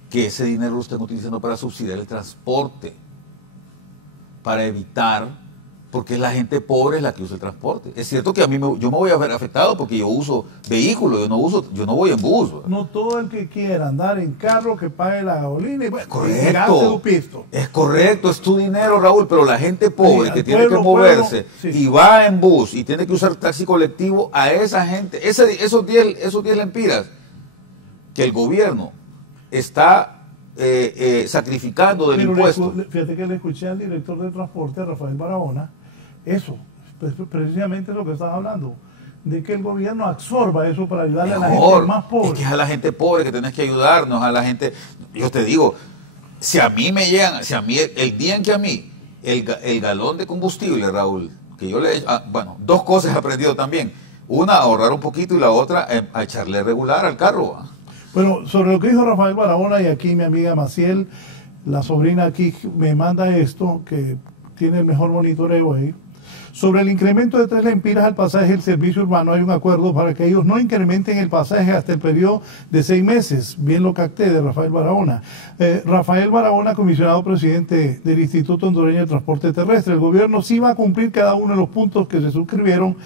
que ese dinero lo estén utilizando para subsidiar el transporte, para evitar, porque es la gente pobre la que usa el transporte. Es cierto que yo me voy a ver afectado porque yo uso vehículo, yo no voy en bus, ¿verdad? No todo el que quiera andar en carro que pague la gasolina y correcto, es correcto, es tu dinero, Raúl, pero la gente pobre que tiene que moverse y va en bus y tiene que usar taxi colectivo, a esa gente, esos 10 lempiras que el gobierno está sacrificando del impuesto. Fíjate que le escuché al director de transporte, Rafael Barahona, eso, precisamente lo que estás hablando, de que el gobierno absorba eso para ayudarle a la gente más pobre. Es que es a la gente pobre que tenés que ayudarnos, a la gente. Yo te digo, si a mí el día en que a mí, el galón de combustible, Raúl, que yo le he hecho, bueno, 2 cosas he aprendido también. Una, ahorrar un poquito y la otra, a echarle regular al carro. Bueno, sobre lo que dijo Rafael Barahona, y aquí mi amiga Maciel, la sobrina aquí, me manda esto, que tiene el mejor monitoreo ahí. Sobre el incremento de 3 lempiras al pasaje del servicio urbano, hay un acuerdo para que ellos no incrementen el pasaje hasta el periodo de 6 meses. Bien lo capté de Rafael Barahona. Rafael Barahona, comisionado presidente del Instituto Hondureño de Transporte Terrestre. El gobierno sí va a cumplir cada uno de los puntos que se suscribieron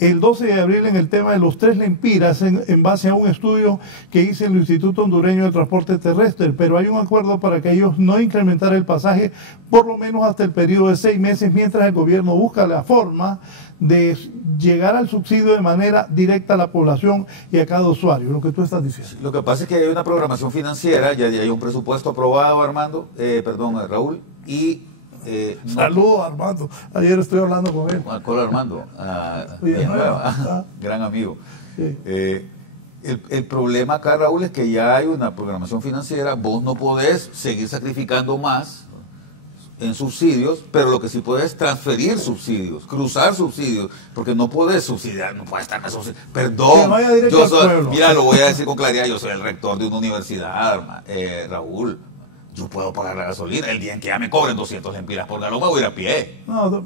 el 12 de abril en el tema de los 3 lempiras en base a un estudio que hizo el Instituto Hondureño de Transporte Terrestre, pero hay un acuerdo para que ellos no incrementar el pasaje por lo menos hasta el periodo de 6 meses, mientras el gobierno busca la forma de llegar al subsidio de manera directa a la población y a cada usuario, lo que tú estás diciendo. Lo que pasa es que hay una programación financiera, ya hay un presupuesto aprobado, Raúl, y... Saludos, Armando. Ayer estoy hablando con él. Con Armando, gran amigo. Sí. El problema acá, Raúl, es que ya hay una programación financiera. Vos no podés seguir sacrificando más en subsidios, pero lo que sí podés es transferir subsidios, cruzar subsidios, porque no podés subsidiar, no podés estar en subsidios. Perdón, yo soy, mira, lo voy a decir con claridad, yo soy el rector de una universidad, Raúl. Yo puedo pagar la gasolina. El día en que ya me cobren 200 lempiras por galón, me voy a ir a pie. No,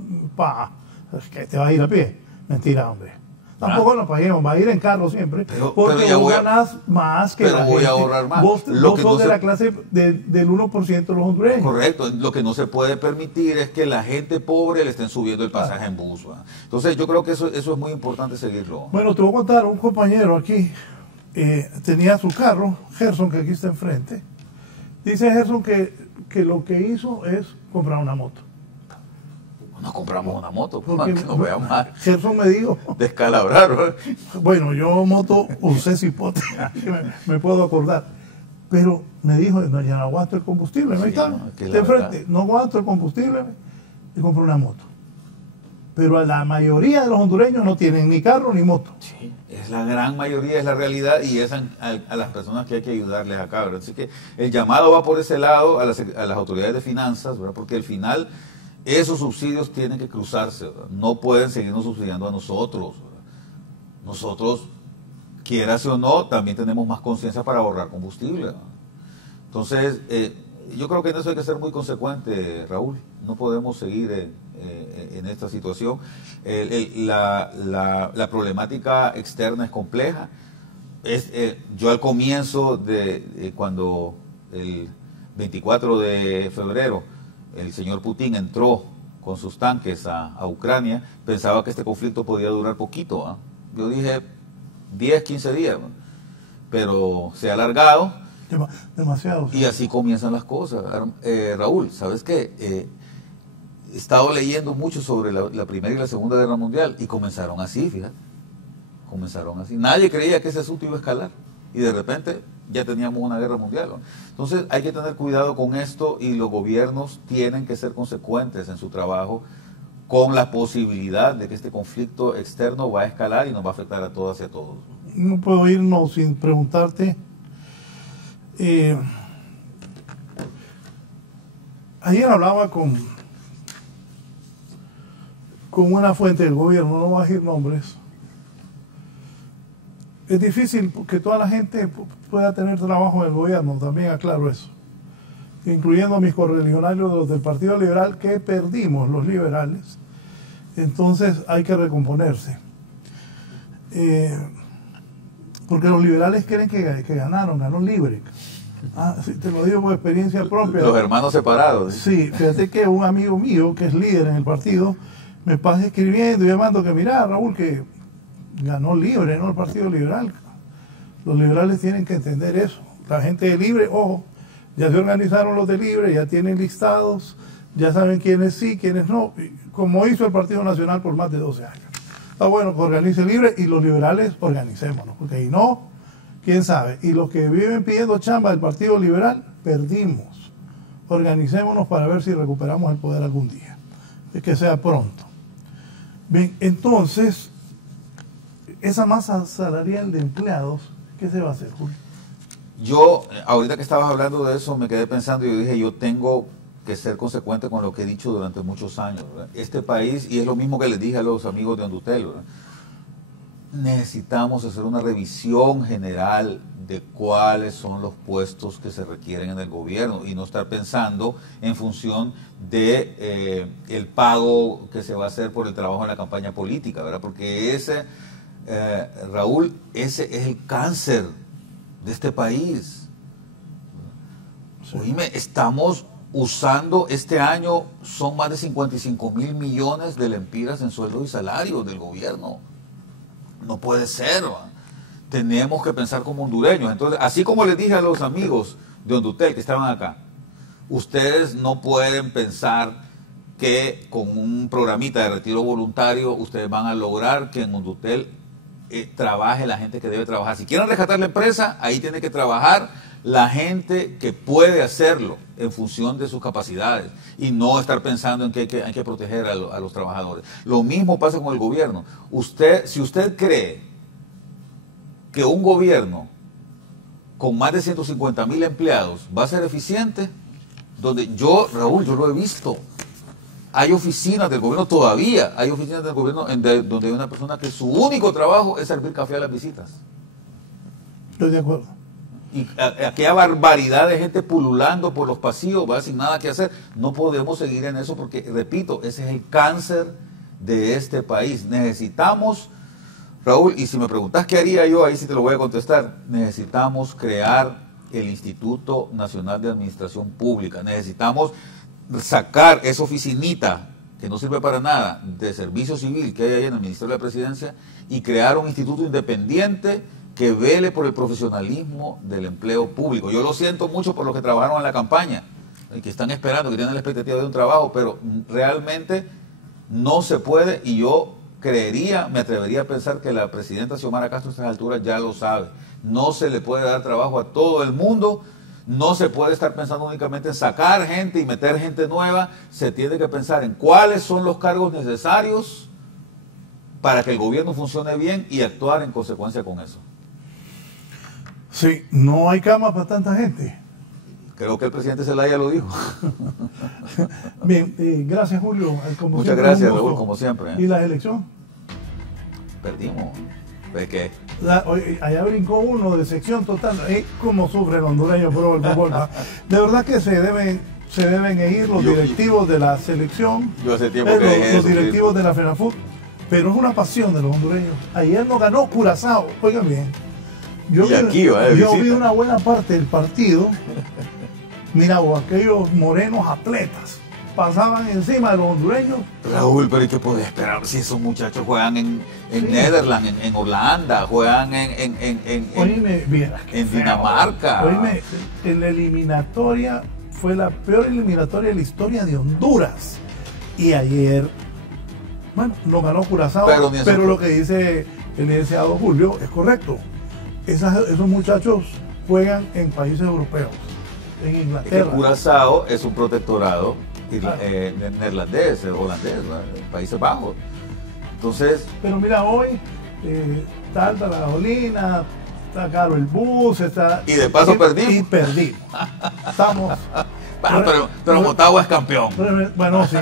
es que te vas a ir a pie. Mentira, hombre. Tampoco nos paguemos, va a ir en carro siempre. Porque vos ganás más que la gente. Pero voy a ahorrar más. Vos sos de la clase del 1% de los hondureños. Correcto. Lo que no se puede permitir es que la gente pobre le estén subiendo el pasaje en bus. Entonces yo creo que eso es muy importante seguirlo. Bueno, te voy a contar, un compañero aquí tenía su carro, Gerson, que aquí está enfrente. Dice Gerson que lo que hizo es comprar una moto. No compramos una moto, porque que no veamos más. Gerson me dijo. Descalabrar. Bueno, yo moto usé cipote, me puedo acordar. Pero me dijo, no, ya no aguanto el combustible, ¿no? Está de frente, no aguanto el combustible y compré una moto. Pero la mayoría de los hondureños no tienen ni carro ni moto. Sí, es la gran mayoría, es la realidad, y es a las personas que hay que ayudarles acá, ¿verdad? Así que el llamado va por ese lado a las autoridades de finanzas, ¿verdad? Porque al final esos subsidios tienen que cruzarse, ¿verdad? No pueden seguirnos subsidiando a nosotros, ¿verdad? Nosotros, quieras o no, también tenemos más conciencia para ahorrar combustible, ¿verdad? Entonces, yo creo que en eso hay que ser muy consecuente, Raúl. No podemos seguir en esta situación. La problemática externa es compleja. Yo al comienzo cuando el 24 de febrero el señor Putin entró con sus tanques a Ucrania, pensaba que este conflicto podía durar poquito, ¿eh? Yo dije 10, 15 días, ¿no? Pero se ha alargado. Demasiado. Y así comienzan las cosas. Raúl, ¿sabes qué? He estado leyendo mucho sobre la Primera y la Segunda Guerra Mundial y comenzaron así, fíjate. Comenzaron así. Nadie creía que ese asunto iba a escalar y de repente ya teníamos una guerra mundial, ¿no? Entonces hay que tener cuidado con esto y los gobiernos tienen que ser consecuentes en su trabajo con la posibilidad de que este conflicto externo va a escalar y nos va a afectar a todas y a todos. No puedo irnos sin preguntarte. Ayer hablaba con una fuente del gobierno, no voy a decir nombres. Es difícil que toda la gente pueda tener trabajo en el gobierno, también aclaro eso. Incluyendo a mis correligionarios los del Partido Liberal, que perdimos los liberales. Entonces hay que recomponerse. Porque los liberales creen que ganó Libre. Sí, te lo digo por experiencia propia. Los hermanos separados. Sí, fíjate que un amigo mío, que es líder en el partido, me pasa escribiendo y llamando que mira, Raúl, que ganó Libre, no el Partido Liberal. Los liberales tienen que entender eso. La gente de Libre, ojo, ya se organizaron los de Libre, ya tienen listados, ya saben quiénes sí, quiénes no, como hizo el Partido Nacional por más de 12 años. Está bueno que organice Libre y los liberales organicémonos, porque si no, quién sabe. Y los que viven pidiendo chamba del Partido Liberal, perdimos. Organicémonos para ver si recuperamos el poder algún día. Que sea pronto. Bien, entonces, esa masa salarial de empleados, ¿qué se va a hacer, Julio? Yo, ahorita que estabas hablando de eso, me quedé pensando y yo dije, yo tengo que ser consecuente con lo que he dicho durante muchos años, ¿verdad? Este país, y es lo mismo que les dije a los amigos de Hondutel, ¿verdad? necesitamos hacer una revisión general de cuáles son los puestos que se requieren en el gobierno y no estar pensando en función de el pago que se va a hacer por el trabajo en la campaña política, ¿verdad? Porque ese, Raúl, ese es el cáncer de este país. Sí. Oíme, estamos usando este año, son más de 55.000 millones de lempiras en sueldos y salarios del gobierno. No puede ser, ¿va? Tenemos que pensar como hondureños. Entonces, así como les dije a los amigos de Hondutel que estaban acá, ustedes no pueden pensar que con un programita de retiro voluntario ustedes van a lograr que en Hondutel trabaje la gente que debe trabajar. Si quieren rescatar la empresa, ahí tiene que trabajar la gente que puede hacerlo en función de sus capacidades y no estar pensando en que hay que proteger a los trabajadores. Lo mismo pasa con el gobierno. Si usted cree que un gobierno con más de 150.000 empleados va a ser eficiente, donde Raúl, yo lo he visto. Hay oficinas del gobierno todavía, hay oficinas del gobierno donde hay una persona que su único trabajo es servir café a las visitas. Estoy de acuerdo. Y aquella barbaridad de gente pululando por los pasillos, va sin nada que hacer. No podemos seguir en eso porque, repito, ese es el cáncer de este país. Necesitamos, Raúl, y si me preguntas qué haría yo, ahí sí te lo voy a contestar. Necesitamos crear el Instituto Nacional de Administración Pública. Necesitamos sacar esa oficinita que no sirve para nada de servicio civil que hay ahí en el Ministerio de la Presidencia y crear un instituto independiente que vele por el profesionalismo del empleo público. Yo lo siento mucho por los que trabajaron en la campaña y que están esperando, que tienen la expectativa de un trabajo, pero realmente no se puede, y yo me atrevería a pensar que la presidenta Xiomara Castro a estas alturas ya lo sabe. No se le puede dar trabajo a todo el mundo, no se puede estar pensando únicamente en sacar gente y meter gente nueva, se tiene que pensar en cuáles son los cargos necesarios para que el gobierno funcione bien y actuar en consecuencia con eso. Sí, no hay cama para tanta gente. Creo que el presidente Zelaya lo dijo. Bien, gracias Julio. Muchas gracias, Raúl, como siempre. ¿Y la elección? Perdimos. ¿De qué? Allá brincó uno de sección total. ¿Cómo sufre el hondureño por el fútbol? De verdad que se deben ir los directivos de la selección, yo hace tiempo que los directivos de la FENAFUT, pero es una pasión de los hondureños. Ayer no ganó Curazao, oigan bien. Yo vi una buena parte del partido. Mira, aquellos morenos atletas pasaban encima de los hondureños. Raúl, pero ¿qué puede esperar si esos muchachos juegan en Netherlands, en Holanda, juegan en Dinamarca? Oíme, en la eliminatoria fue la peor eliminatoria de la historia de Honduras. Y ayer, bueno, no ganó Curazao, pero lo que dice el licenciado Julio es correcto. Esos muchachos juegan en países europeos, en Inglaterra. Es que Curazao es un protectorado neerlandés, holandés, Países Bajos. Entonces, pero mira, hoy está alta la gasolina, está caro el bus, y de paso perdimos. Y perdimos. Estamos. Pero Motagua es campeón. Bueno, sí,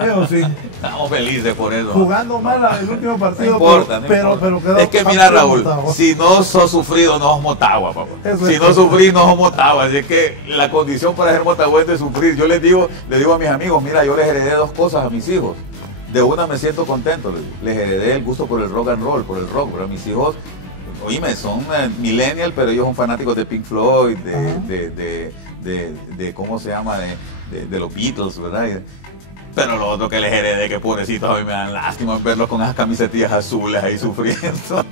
eso sí. Estamos felices por eso. Jugando mal el último partido, no importa, pero quedó. Es que mira, Raúl, si no sos sufrido, no sos Motagua, papá. Si no sufrís, no sos Motagua. Así es que la condición para ser motagüense es sufrir. Yo les digo a mis amigos, mira, yo les heredé dos cosas a mis hijos. De una me siento contento, les heredé el gusto por el rock and roll, por el rock. Pero mis hijos, oíme, son millennial, pero ellos son fanáticos de Pink Floyd, de ¿cómo se llama? De los Beatles, ¿verdad? Pero lo otro que les heredé, que pobrecitos, a mí me dan lástima verlos con esas camisetillas azules ahí sufriendo.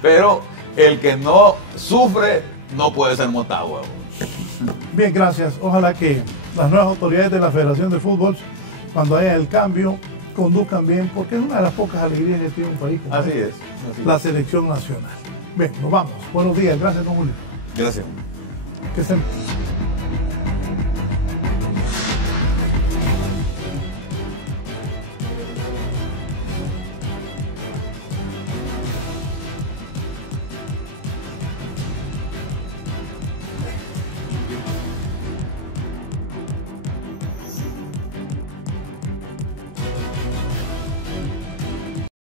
Pero el que no sufre no puede ser Motagua. Bien, gracias. Ojalá que las nuevas autoridades de la Federación de Fútbol, cuando haya el cambio, conduzcan bien, porque es una de las pocas alegrías que tiene un país como así es. La selección nacional. Bien, nos vamos. Buenos días. Gracias, don Julio. Gracias. Que estén.